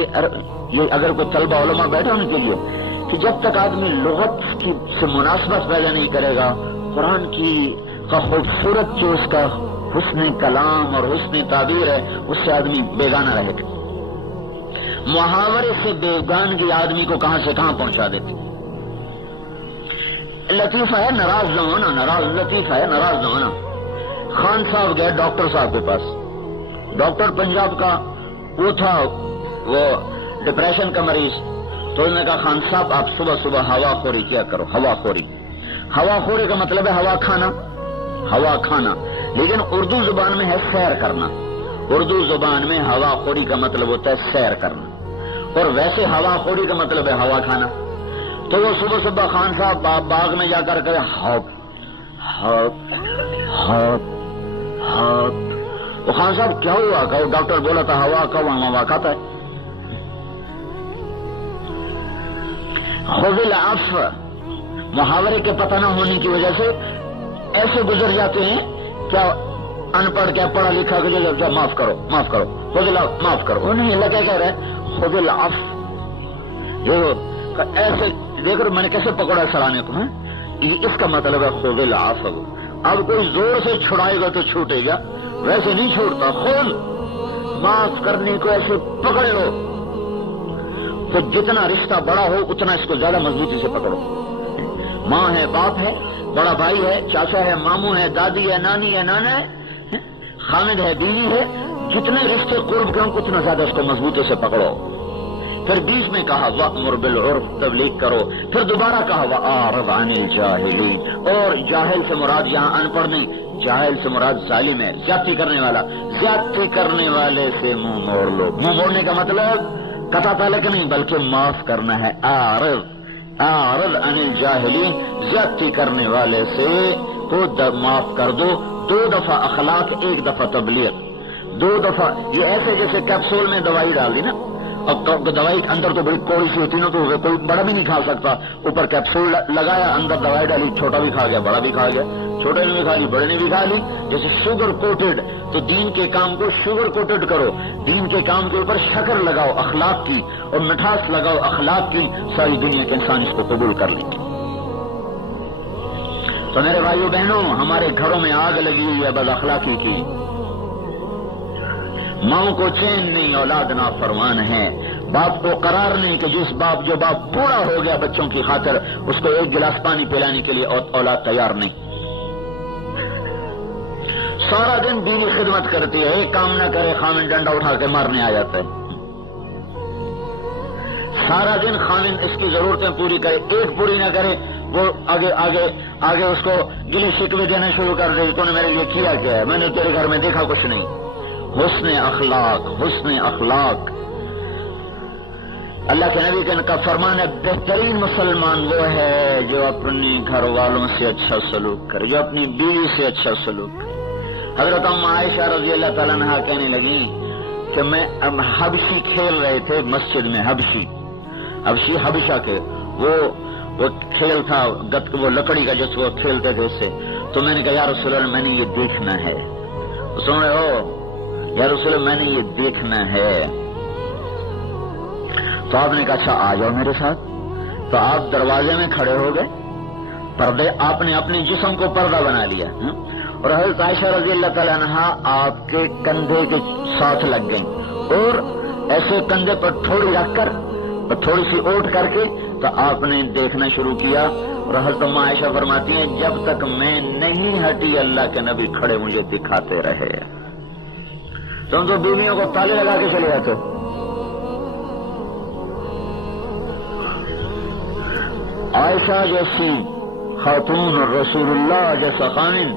یہ اگر کوئی طلبہ علماء بیٹھا ان کے لیے کہ جب تک آدمی لغت کی سے مناسبت پیدا نہیں کرے گا، قرآن کا خوبصورت جو اس کا حسن کلام اور حسن تعبیر ہے اس سے آدمی بیگانہ رہے گا. محاورے سے بیگانگی آدمی کو کہاں سے کہاں پہنچا دیتی. لطیفہ ہے ناراض نہ ہونا، لطیفہ ہے ناراض نہ ہونا. خان صاحب گئے ڈاکٹر صاحب کے پاس، ڈاکٹر پنجاب کا وہ تھا، وہ ڈپریشن کا مریض. تو انہوں نے کہا خان صاحب آپ صبح صبح ہوا خوری کیا کرو. ہوا خوری کا مطلب ہے ہوا کھانا، لیکن اردو زبان میں ہے سیر کرنا. اردو زبان میں ہوا خوری کا مطلب ہوتا ہے سیر کرنا، اور ویسے ہوا خوری کا مطلب ہے ہوا کھانا. تو وہ صبح خان صاحب باغ میں جا کر ہاپ. وہ خان صاحب کیا ہوا؟ کہ ڈاکٹر بولا تھا ہوا کھاتا ہے. خذ العفو، محاورے کے پتہ نہ ہونے کی وجہ سے ایسے گزر جاتے ہیں، کیا ان پڑھ کیا پڑھا لکھا کہ جو معاف کرو خذ العفو، معاف کرو. وہ نہیں، اللہ کیا کہہ رہا ہے خذ العفو. جو ایسے دیکھ رہے میں نے کیسے پکڑا سرانے کو، اس کا مطلب ہے خذ العفو. اب کوئی زور سے چھڑائے گا تو چھوٹے گا، ویسے نہیں چھوڑتا. خود معاف کرنے کو ایسے پکڑ لو. تو جتنا رشتہ بڑا ہو اتنا اس کو زیادہ مضبوطی سے پکڑو. ماں ہے، باپ ہے، بڑا بھائی ہے، چاچا ہے، ماموں ہے، دادی ہے، نانی ہے، نانا ہے، خامد ہے، بیوی ہے. جتنے رشتے قرب کے ہوں اتنا زیادہ اس کو مضبوطی سے پکڑو. پھر بیچ میں کہا وأمر بالعرف، تبلیغ کرو. پھر دوبارہ کہا وأعرض عن الجاہلین. اور جاہل سے مراد یہاں ان پڑھ نہیں، جاہل سے مراد ظالم ہے، زیادتی کرنے والا. زیادتی کرنے والے سے منہ موڑ لو. منہ موڑنے کا مطلب قطع تعلق نہیں بلکہ معاف کرنا ہے. اعرض عن الجاہلین، زیادتی کرنے والے سے کو معاف کر دو. 2 دفعہ اخلاق، 1 دفعہ تبلیغ. 2 دفعہ یہ ایسے جیسے کیپسول میں دوائی ڈال دی نا، اب دوائی اندر تو بڑی کوڑی سی ہوتی نا، تو کوئی بڑا بھی نہیں کھا سکتا. اوپر کیپسول لگایا، اندر دوائی ڈالی، چھوٹا بھی کھا گیا، بڑا بھی کھا گیا. چھوٹے نے بھی کھا لی، بڑے نے بھی کھا لی. جیسے شوگر کوٹڈ، تو دین کے کام کو شوگر کوٹڈ کرو. دین کے کام کے اوپر شکر لگاؤ اخلاق کی، اور مٹھاس لگاؤ اخلاق کی. ساری دنیا کے انسان اس کو قبول کر لیں گے. تو میرے بھائیو بہنوں، ہمارے گھروں میں آگ لگی ہوئی ہے بد اخلاقی کی. ماں کو چین نہیں، اولاد نافرمان ہے. باپ کو قرار نہیں کہ جو باپ بوڑھا ہو گیا بچوں کی خاطر اس کو 1 گلاس پانی پلانے کے لیے اولاد تیار نہیں. سارا دن بیوی خدمت کرتی ہے، ایک کام نہ کرے خامن ڈنڈا اٹھا کے مارنے آ جاتا ہے. سارا دن خامن اس کی ضرورتیں پوری کرے، ایک پوری نہ کرے وہ آگے اس کو گلے شکوے دینا شروع کر دے. تو نے میرے لیے کیا کیا ہے؟ میں نے تیرے گھر میں دیکھا کچھ نہیں. حسن اخلاق. اللہ کے نبی کا فرمان ہے بہترین مسلمان وہ ہے جو اپنے گھر والوں سے اچھا سلوک کرے، جو اپنی بیوی سے اچھا سلوک کرے. حضرت عائشہ رضی اللہ تعالیٰ عنہا کہنے لگی کہ میں اب حبشی کھیل رہے تھے مسجد میں، حبشی حبشہ کے وہ کھیل تھا گت، وہ لکڑی کا جس وہ کھیلتے تھے اس سے. تو میں نے کہا یا رسول اللہ میں نے یہ دیکھنا ہے. سن رہے ہو یا رسول اللہ میں نے یہ دیکھنا ہے. تو آپ نے کہا اچھا آ جاؤ میرے ساتھ. تو آپ دروازے میں کھڑے ہو گئے، پردے آپ نے اپنے جسم کو پردہ بنا لیا، اور حضرت عائشہ رضی اللہ تعالیٰ عنہا آپ کے کندھے کے ساتھ لگ گئیں، اور ایسے کندھے پر تھوڑی رکھ کر اور تھوڑی سی اوٹ کر کے تو آپ نے دیکھنا شروع کیا. اور حضرت ام عائشہ فرماتی ہیں جب تک میں نہیں ہٹی اللہ کے نبی کھڑے مجھے دکھاتے رہے. تم تو بیویوں کو تالے لگا کے چلے جاتے. عائشہ جیسی خاتون اور رسول اللہ جیسا خامن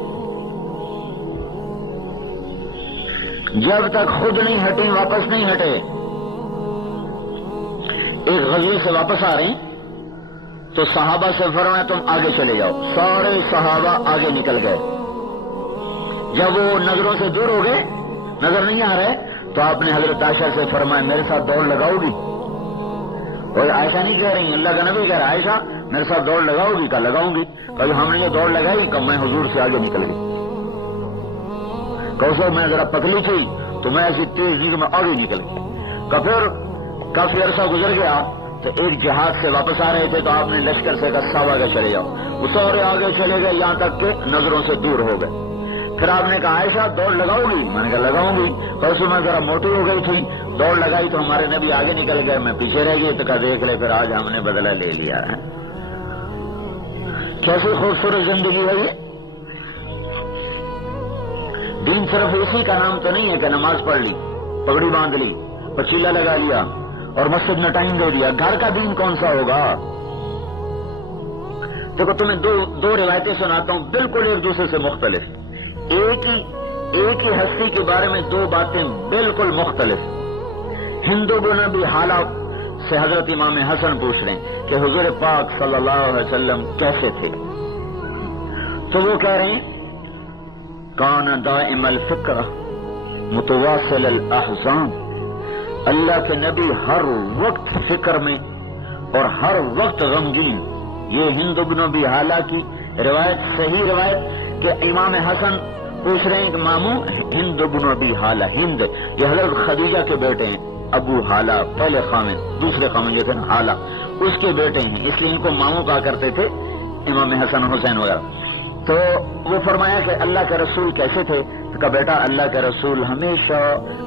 جب تک خود نہیں ہٹیں واپس نہیں ہٹے. ایک غزوے سے واپس آ رہے ہیں تو صحابہ سے فرمایا تم آگے چلے جاؤ. سارے صحابہ آگے نکل گئے. جب وہ نظروں سے دور ہو گئے، نظر نہیں آ رہے، تو آپ نے حضرت عائشہ سے فرمایا میرے ساتھ دوڑ لگاؤ گی؟ اور عائشہ نہیں کہہ رہی، اللہ کا نبی کہہ رہا عائشہ میرے ساتھ دوڑ لگاؤ گی؟ کہا لگاؤں گی. کبھی ہم نے جو دوڑ لگائی کہ میں حضور سے آگے نکل گئی. کوسو میں ذرا پتلی تھی تو میں ایسی تیز نہیں کہ میں آگے نکل گئی. پھر کافی عرصہ گزر گیا تو ایک جہاد سے واپس آ رہے تھے تو آپ نے لشکر سے کہا سب آگے چلے جاؤ. وہ سارے آگے چلے گئے یہاں تک کہ نظروں سے دور ہو گئے. پھر آپ نے کہا عائشہ دوڑ لگاؤ گی؟ میں نے کہا لگاؤں گی. پرسوں میں ذرا موٹی ہو گئی تھی، دوڑ لگائی تو ہمارے نبی آگے نکل گئے، میں پیچھے رہ گئی. تو کہا دیکھ لے پھر آج ہم نے بدلہ لے لیا ہے. کیسی خوبصورت زندگی ہے یہ. دین صرف اسی کا نام تو نہیں ہے کہ نماز پڑھ لی، پگڑی باندھ لی، پچیلا لگا لیا اور مسجد میں ٹائم دے دیا. گھر کا دین کون سا ہوگا؟ دیکھو تمہیں دو روایتیں سناتا ہوں بالکل ایک دوسرے سے مختلف. ایک ہی ہستی کے بارے میں دو باتیں بالکل مختلف. ہندو بن ابی حالہ سے حضرت امام حسن پوچھ رہے ہیں کہ حضور پاک صلی اللہ علیہ وسلم کیسے تھے؟ تو وہ کہہ رہے ہیں کان دائم الفکر متواصل الاحزان. اللہ کے نبی ہر وقت فکر میں اور ہر وقت غمگین. یہ ہند بن ابی حالہ کی روایت، صحیح روایت کہ امام حسن پوچھ رہے ہیں کہ ماموں ہند بن ابی حالہ، ہند یہ حضرت خدیجہ کے بیٹے ہیں. ابو حالہ پہلے خامن، دوسرے خامن جو تھے نا حالہ، اس کے بیٹے ہیں، اس لیے ان کو ماموں کہا کرتے تھے امام حسن حسین وغیرہ. تو وہ فرمایا کہ اللہ کے رسول کیسے تھے؟ تو کہا بیٹا اللہ کے رسول ہمیشہ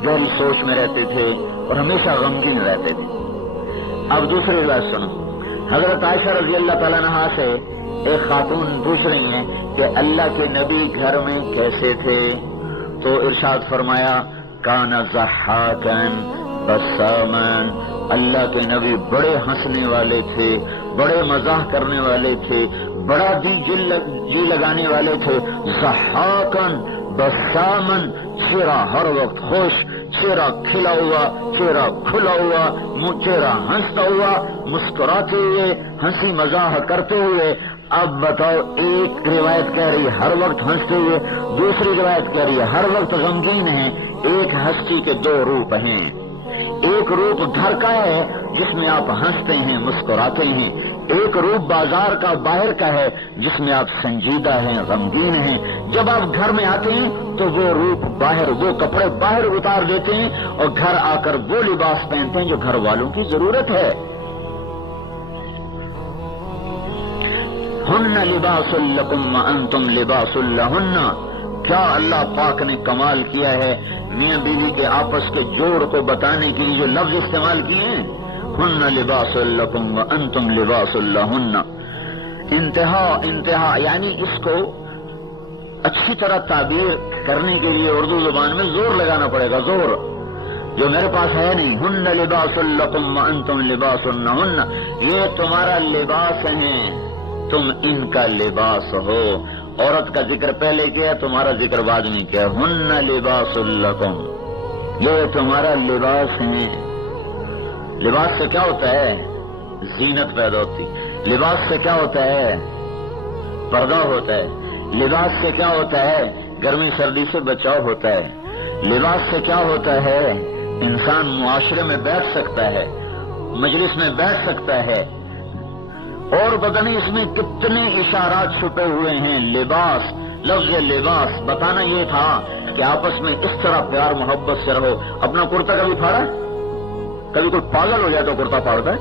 گہری سوچ میں رہتے تھے اور ہمیشہ غمگین رہتے تھے. اب دوسری روایت سنو. حضرت عائشہ رضی اللہ تعالیٰ عنہا سے ایک خاتون پوچھ رہی ہیں کہ اللہ کے نبی گھر میں کیسے تھے؟ تو ارشاد فرمایا کان ضحاکن بسامن. اللہ کے نبی بڑے ہنسنے والے تھے، بڑے مزاح کرنے والے تھے، بڑا جی لگانے والے تھے. ضحاکن بسامن، چہرہ ہر وقت خوش، چہرہ کھلا ہوا، چہرہ کھلا ہوا، چہرہ ہنستا ہوا، مسکراتے ہوئے، ہنسی مزاح کرتے ہوئے. اب بتاؤ ایک روایت کہہ رہی ہے ہر وقت ہنستے ہوئے، دوسری روایت کہہ رہی ہے ہر وقت غمگین ہیں. ایک ہستی کے دو روپ ہیں. ایک روپ گھر کا ہے جس میں آپ ہنستے ہیں مسکراتے ہیں، ایک روپ بازار کا باہر کا ہے جس میں آپ سنجیدہ ہیں غمگین ہیں. جب آپ گھر میں آتے ہیں تو وہ روپ باہر، وہ کپڑے باہر اتار دیتے ہیں اور گھر آ کر وہ لباس پہنتے ہیں جو گھر والوں کی ضرورت ہے. ہن لباس لکم وانتم لباس لہن. کیا اللہ پاک نے کمال کیا ہے میاں بیوی کے آپس کے جوڑ کو بتانے کے لیے جو لفظ استعمال کیے ہیں، ہن لباس لکم وانتم لباس لہن. انتہا یعنی اس کو اچھی طرح تعبیر کرنے کے لیے اردو زبان میں زور لگانا پڑے گا، زور جو میرے پاس ہے نہیں. ہن لباس لکم وانتم لباس لہن. یہ تمہارا لباس ہیں، تم ان کا لباس ہو. عورت کا ذکر پہلے کیا، تمہارا ذکر بعد میں کیا. ہن لباس لکم، یہ تمہارا لباس ہے. لباس سے کیا ہوتا ہے؟ زینت پیدا ہوتی. لباس سے کیا ہوتا ہے؟ پردہ ہوتا ہے. لباس سے کیا ہوتا ہے؟ گرمی سردی سے بچاؤ ہوتا ہے. لباس سے کیا ہوتا ہے؟ انسان معاشرے میں بیٹھ سکتا ہے، مجلس میں بیٹھ سکتا ہے، اور پتہ نہیں اس میں کتنے اشارات چھپے ہوئے ہیں. لباس، لفظ لباس بتانا یہ تھا کہ آپس میں اس طرح پیار محبت سے رہو. اپنا کرتا کبھی پھاڑا؟ کبھی کوئی پاگل ہو جائے تو کرتا پھاڑتا ہے.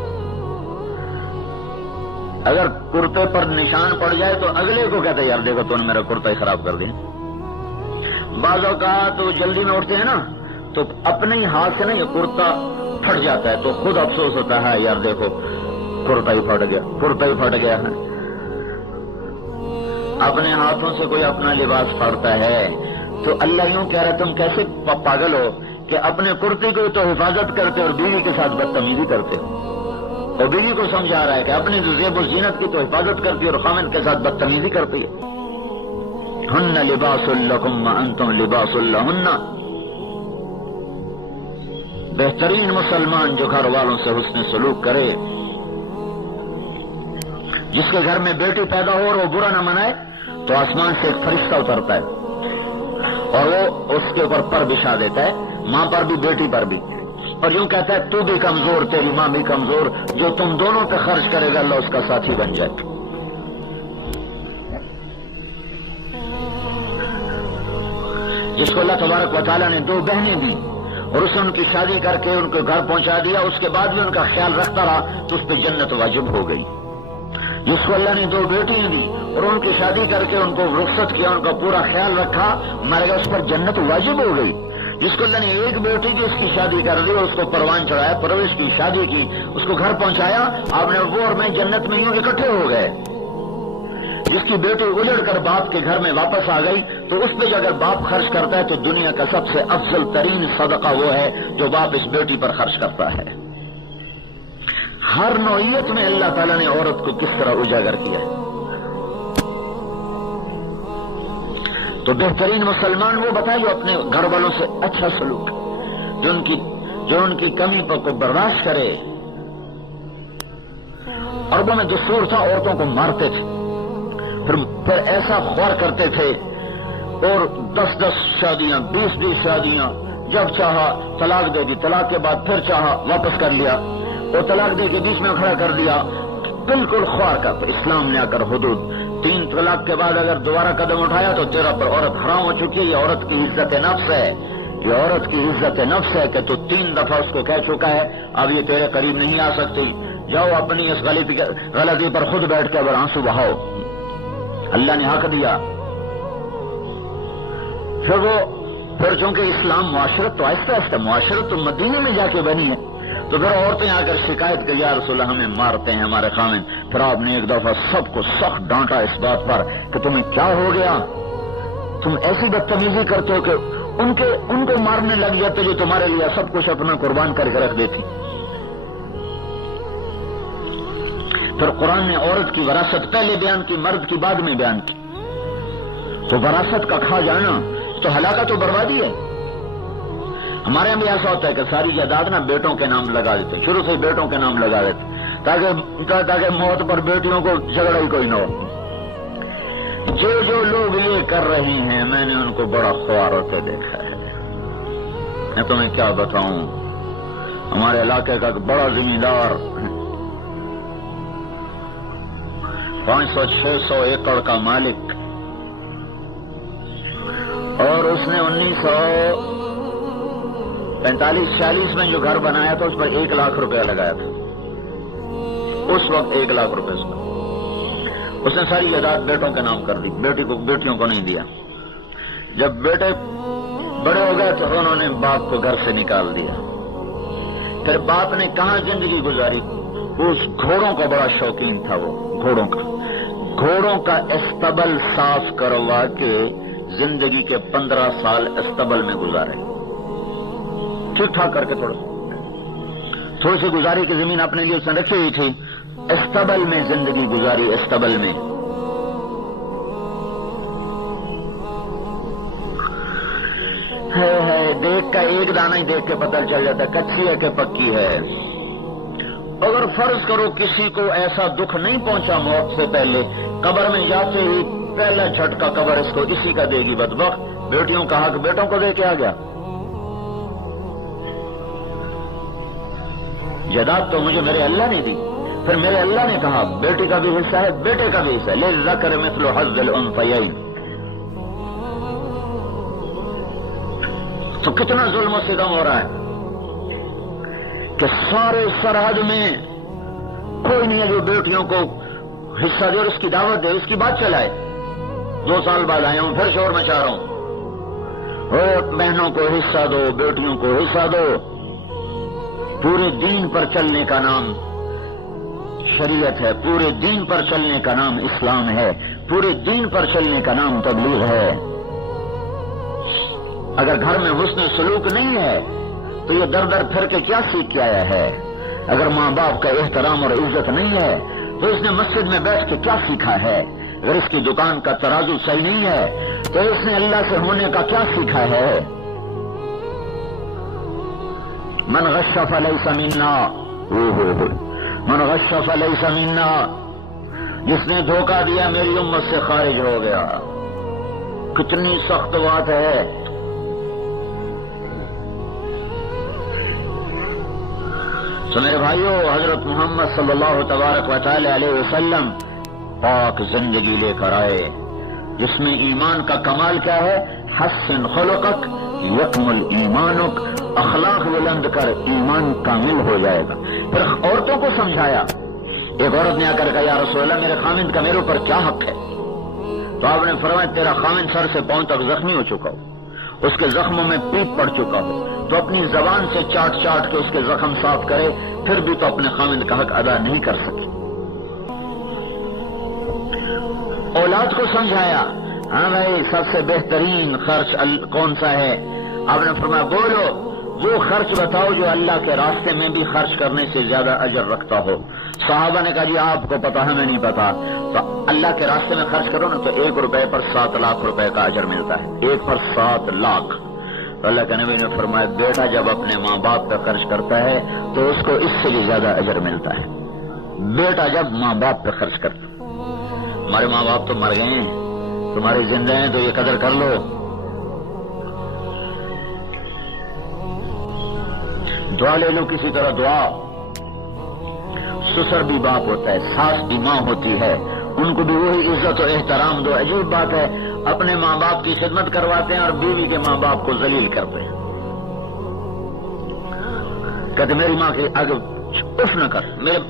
اگر کرتے پر نشان پڑ جائے تو اگلے کو کہتا ہے یار دیکھو تو نے میرا کرتا ہی خراب کر دیا. بعض اوقات تو جلدی میں اٹھتے ہیں نا تو اپنے ہی ہاتھ سے نا یہ کرتا پھٹ جاتا ہے تو خود افسوس ہوتا ہے یار دیکھو کرتا ہی پھٹ گیا، کرتا ہی پھٹ گیا ہے. اپنے ہاتھوں سے کوئی اپنا لباس پھاڑتا ہے تو اللہ یوں کہہ رہا تم کیسے پاگل ہو کہ اپنے کرتے کو تو حفاظت کرتے اور بیوی کے ساتھ بدتمیزی کرتے ہو. اور بیوی کو سمجھا رہا ہے کہ اپنی زیب و زینت کی تو حفاظت کرتی ہے اور خامن کے ساتھ بدتمیزی کرتی ہے. ہن لباس لکم وانتم لباس لہن. بہترین مسلمان جو گھر والوں سے حسن سلوک کرے، جس کے گھر میں بیٹی پیدا ہو اور وہ برا نہ منائے تو آسمان سے ایک فرشتہ اترتا ہے اور وہ اس کے اوپر پر بچھا دیتا ہے، ماں پر بھی بیٹی پر بھی، اور یوں کہتا ہے تو بھی کمزور، تیری ماں بھی کمزور، جو تم دونوں پہ خرچ کرے گا اللہ اس کا ساتھی بن جائے. جس کو اللہ تبارک و تعالیٰ نے 2 بہنیں دی اور اسے ان کی شادی کر کے ان کو گھر پہنچا دیا، اس کے بعد بھی ان کا خیال رکھتا رہا تو اس پہ جنت واجب ہو گئی. جس کو اللہ نے 2 بیٹیاں دی اور ان کی شادی کر کے ان کو رخصت کیا، ان کا پورا خیال رکھا، مر گیا، اس پر جنت واجب ہو گئی. جس کو اللہ نے 1 بیٹی کی اس کی شادی کر دی اور اس کو پروان چڑھایا، پرورش کی، شادی کی، اس کو گھر پہنچایا، آپ نے وہ اور میں جنت میں یوں اکٹھے ہو گئے. جس کی بیٹی اجڑ کر باپ کے گھر میں واپس آ گئی تو اس پہ اگر باپ خرچ کرتا ہے تو دنیا کا سب سے افضل ترین صدقہ وہ ہے جو باپ اس بیٹی پر خرچ کرتا ہے. ہر نوعیت میں اللہ تعالیٰ نے عورت کو کس طرح اجاگر کیا ہے. تو بہترین مسلمان وہ بتائے جو اپنے گھر والوں سے اچھا سلوک، جو ان کی کمی پر کو برداشت کرے. عربوں میں دستور تھا عورتوں کو مارتے تھے، پھر ایسا خوار کرتے تھے اور 10 شادیاں، 20 شادیاں، جب چاہا طلاق دے دی، طلاق کے بعد پھر چاہا واپس کر لیا اور طلاق دے کے بیچ میں کھڑا کر دیا. بالکل خوار کا. تو اسلام نے آ کر حدود 3 طلاق کے بعد اگر دوبارہ قدم اٹھایا تو تیرا پر عورت حرام ہو چکی ہے. یہ عورت کی عزت نفس ہے، یہ عورت کی عزت نفس ہے کہ تو 3 دفعہ اس کو کہہ چکا ہے اب یہ تیرے قریب نہیں آ سکتی. جاؤ اپنی اس غلطی پر خود بیٹھ کے اگر آنسو بہاؤ، اللہ نے حق دیا. پھر چونکہ اسلام معاشرت تو آہستہ آہستہ معاشرت تو مدینے میں جا کے بنی ہے تو پھر عورتیں آ کر شکایت کی یا رسول اللہ ہمیں مارتے ہیں ہمارے خامن. پھر آپ نے ایک دفعہ سب کو سخت ڈانٹا اس بات پر کہ تمہیں کیا ہو گیا، تم ایسی بدتمیزی کرتے ہو کہ ان کو مارنے لگ جاتے جو تمہارے لیے سب کچھ اپنا قربان کر کے رکھ دیتی. پھر قرآن نے عورت کی وراثت پہلے بیان کی، مرد کی بعد میں بیان کی. تو وراثت کا کھا جانا تو ہلاکت و بربادی ہے. ہمارے یہاں بھی ایسا ہوتا ہے کہ ساری جائیداد نا بیٹوں کے نام لگا دیتے، شروع سے بیٹوں کے نام لگا دیتے تاکہ موت پر بیٹیوں کو جھگڑا ہی کوئی نہ ہو. جو لوگ یہ کر رہے ہیں میں نے ان کو بڑا خوار ہوتے دیکھا ہے. میں تمہیں کیا بتاؤں، ہمارے علاقے کا بڑا زمیندار 500-600 ایکڑ کا مالک، اور اس نے 1945-46 میں جو گھر بنایا تھا اس پر 1 لاکھ روپیہ لگایا تھا. اس وقت 1 لاکھ روپے اس نے ساری جائیداد بیٹوں کے نام کر دی، بیٹیوں کو نہیں دیا. جب بیٹے بڑے ہو گئے تو انہوں نے باپ کو گھر سے نکال دیا. پھر باپ نے کہاں زندگی گزاری، اس گھوڑوں کا بڑا شوقین تھا. وہ گھوڑوں کا استبل صاف کروا کے زندگی کے 15 سال استبل میں گزارے. ٹھیک ٹھاک کر کے تھوڑی سی گزاری کی زمین اپنے لیے اس نے رکھی ہوئی تھی، استبل میں زندگی گزاری. استبل میں ہے دیکھ کا ایک دانہ ہی دیکھ کے پتہ چل جاتا ہے کچی ہے کہ پکی ہے. اگر فرض کرو کسی کو ایسا دکھ نہیں پہنچا موت سے پہلے، قبر میں جاتے ہی پہلا جھٹکا قبر اس کو اسی کا دے گی بدبخت. بیٹیوں کا حق بیٹوں کو دے کے آ گیا. جائیداد تو مجھے میرے اللہ نے دی. پھر میرے اللہ نے کہا بیٹی کا بھی حصہ ہے, بیٹے کا بھی حصہ ہے, للذکر مثل حظ الانثیین. تو کتنا ظلم و ستم ہو رہا ہے کہ سارے سرحد میں کوئی نہیں ہے جو بیٹیوں کو حصہ دے اور اس کی دعوت دے, اس کی بات چلائے. 2 سال بعد آیا ہوں, پھر شور مچا رہا ہوں, بہنوں کو حصہ دو, بیٹیوں کو حصہ دو. پورے دین پر چلنے کا نام شریعت ہے, پورے دین پر چلنے کا نام اسلام ہے, پورے دین پر چلنے کا نام تبلیغ ہے. اگر گھر میں حسن سلوک نہیں ہے تو یہ در در پھر کے کیا سیکھ کے آیا ہے؟ اگر ماں باپ کا احترام اور عزت نہیں ہے تو اس نے مسجد میں بیٹھ کے کیا سیکھا ہے؟ اگر اس کی دکان کا ترازو صحیح نہیں ہے تو اس نے اللہ سے ہونے کا کیا سیکھا ہے؟ من غش فلیس منا, من غش فلیس منا, جس نے دھوکہ دیا میری امت سے خارج ہو گیا. کتنی سخت بات ہے. تو میرے بھائیو, حضرت محمد صلی اللہ تبارک و تعالی علیہ وسلم پاک زندگی لے کر آئے جس میں ایمان کا کمال کیا ہے؟ حسن خلقک یکمل ایمانک, اخلاق بلند کر ایمان کامل ہو جائے گا. پھر عورتوں کو سمجھایا. ایک عورت نے آ کر کہا یا رسول اللہ میرے خامند کا میرے اوپر کیا حق ہے؟ تو آپ نے فرمایا تیرا خامند سر سے پاؤں تک زخمی ہو چکا ہو, اس کے زخموں میں پیپ پڑ چکا ہو, تو اپنی زبان سے چاٹ چاٹ کے اس کے زخم صاف کرے, پھر بھی تو اپنے خامند کا حق ادا نہیں کر سکی. اولاد کو سمجھایا, ہاں بھائی سب سے بہترین خرچ کون سا ہے؟ آپ نے فرمایا بولو, وہ خرچ بتاؤ جو اللہ کے راستے میں بھی خرچ کرنے سے زیادہ اجر رکھتا ہو. صحابہ نے کہا جی آپ کو پتا, ہمیں نہیں پتا. تو اللہ کے راستے میں خرچ کرو نا تو 1 روپے پر 7 لاکھ روپے کا اجر ملتا ہے. 1 پر 7 لاکھ. تو اللہ کے نبی نے فرمایا بیٹا جب اپنے ماں باپ پہ خرچ کرتا ہے تو اس کو اس سے بھی زیادہ اجر ملتا ہے. بیٹا جب ماں باپ پہ خرچ کرتا. ہمارے ماں باپ تو مر گئے ہیں, تمہارے زندہ ہیں تو یہ قدر کر لو. دعا لے لو کسی طرح دعا. سسر بھی باپ ہوتا ہے, ساس بھی ماں ہوتی ہے, ان کو بھی وہی عزت و احترام دو. عجیب بات ہے, اپنے ماں باپ کی خدمت کرواتے ہیں اور بیوی کے ماں باپ کو ذلیل کرتے ہیں. کہتے میری ماں کے آگے اف نہ کر,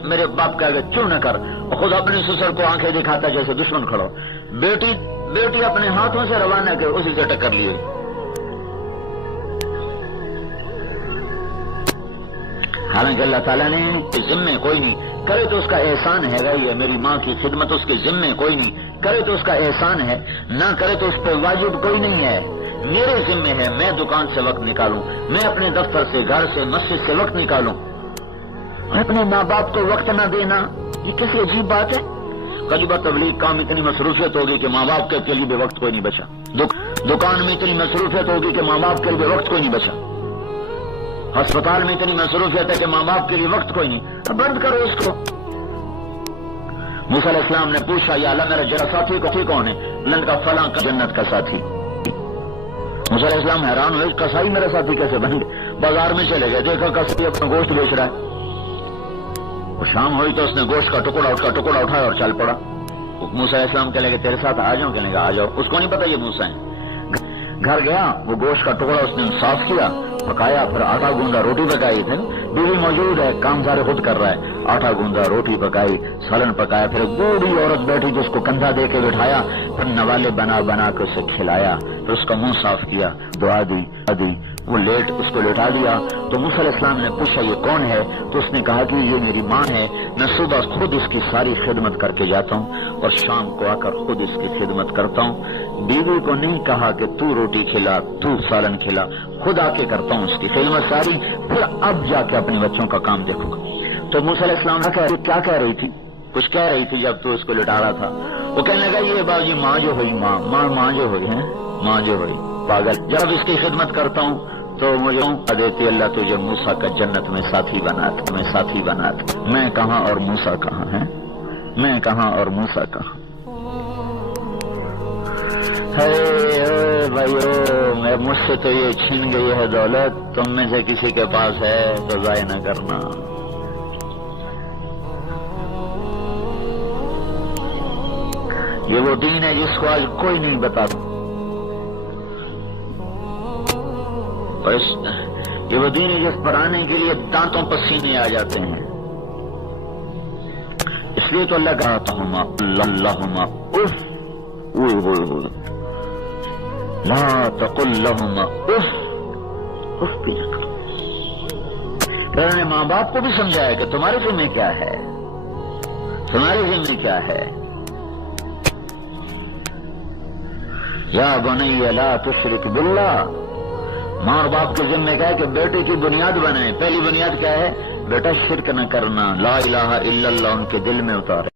میرے باپ کے آگے چو نہ کر, اور خود اپنے سسر کو آنکھیں دکھاتا جیسے دشمن کھڑو. بیٹی اپنے ہاتھوں سے روانہ کر, اسی سے ٹکر لیے. حالانکہ اللہ تعالیٰ نے ذمے کوئی نہیں کرے تو اس کا احسان ہے گا. یہ میری ماں کی خدمت اس کے ذمے کوئی نہیں کرے تو اس کا احسان ہے, نہ کرے تو اس پہ واجب کوئی نہیں ہے. میرے ذمے ہے, میں دکان سے وقت نکالوں, میں اپنے دفتر سے, گھر سے, مسجد سے وقت نکالوں. اپنے ماں باپ کو وقت نہ دینا یہ کیسی عجیب بات ہے. قریب تبلیغ کام اتنی مصروفیت ہوگی کہ ماں باپ کے لیے بھی وقت کوئی نہیں بچا. دکان میں اتنی مصروفیت ہوگی کہ ماں باپ کے لیے وقت کوئی نہیں بچا. ہسپتال میں اتنی مصروفیت ہے کہ ماں باپ کے لیے وقت کوئی نہیں. بند کرو اس کو. موسیٰ علیہ السلام نے پوچھا یا اللہ میرا جرا ساتھی کون ہے؟ اللہ نے کہا فلاں کا جنت کا ساتھی. موسیٰ علیہ السلام حیران ہوئے, کسائی میرا ساتھی کیسے بن گئے؟ بازار میں چلے گئے, دیکھا کسائی اپنا گوشت بیچ رہا ہے. وہ شام ہوئی تو اس نے گوشت کا ٹکڑا اٹھایا اور چل پڑا. موسیٰ علیہ السلام کہنے لگے تیرے ساتھ آ جاؤں؟ کہنے لگا آ جاؤ. اس کو نہیں پتا یہ موسیٰ ہے. گھر گیا, وہ گوشت کا ٹکڑا اس نے صاف کیا, پکایا, پھر آٹا گوندا, روٹی پکائی. تھے بیوی موجود ہے, کام سارے خود کر رہا ہے. آٹا گوندا, روٹی پکائی, سالن پکایا. پھر بوڑھی عورت بیٹھی جس کو کندھا دے کے بٹھایا, پھر نوالے بنا کے اسے کھلایا, پھر اس کا منہ صاف کیا, دعا دی. وہ اس کو لٹا دیا. تو موسیٰ علیہ السلام نے پوچھا یہ کون ہے؟ تو اس نے کہا کہ یہ میری ماں ہے, میں صبح خود اس کی ساری خدمت کر کے جاتا ہوں اور شام کو آ کر خود اس کی خدمت کرتا ہوں. بیوی کو نہیں کہا کہ تو روٹی کھلا, تو سالن کھلا, خود آ کے کرتا ہوں اس کی خدمت ساری, پھر اب جا کے اپنے بچوں کا کام دیکھوں گا. تو موسیٰ علیہ السلام کیا کہہ رہی تھی؟ کچھ کہہ رہی تھی جب تو اس کو لٹا رہا تھا. وہ کہنے لگا یہ باجی ماں جو ہوئی, ماں جو ہوئی ہے, ماں جو ہوئی پاگل. جب اس کی خدمت کرتا ہوں تو مجھے دیتی اللہ تجھے موسیٰ کا جنت میں ساتھی بنا تھا. میں کہاں اور موسیٰ کہاں ہے, میں کہاں اور موسیٰ کہاں. بھائیو مجھ سے تو یہ چھین گئی ہے دولت, تم میں سے کسی کے پاس ہے تو ضائع نہ کرنا. یہ وہ دین ہے جس کو آج کوئی نہیں بتاتا، اور یہ وہ دین ہے جس پر آنے کے لیے دانتوں پر سینے آ جاتے ہیں۔ اس لیے تو اللہ کہتا ہوں اللہم اف لا تقل لہما اف بھی نہ کرو۔ پھر انہوں نے ماں باپ کو بھی سمجھایا کہ تمہارے ذمہ کیا ہے، تمہارے ذمہ کیا ہے۔ یا بنی لا تشرک باللہ، ماں اور باپ کے ذمہ کیا ہے کہ بیٹے کی بنیاد بنائیں۔ پہلی بنیاد کیا ہے؟ بیٹا شرک نہ کرنا، لا الہ الا اللہ ان کے دل میں اتارے۔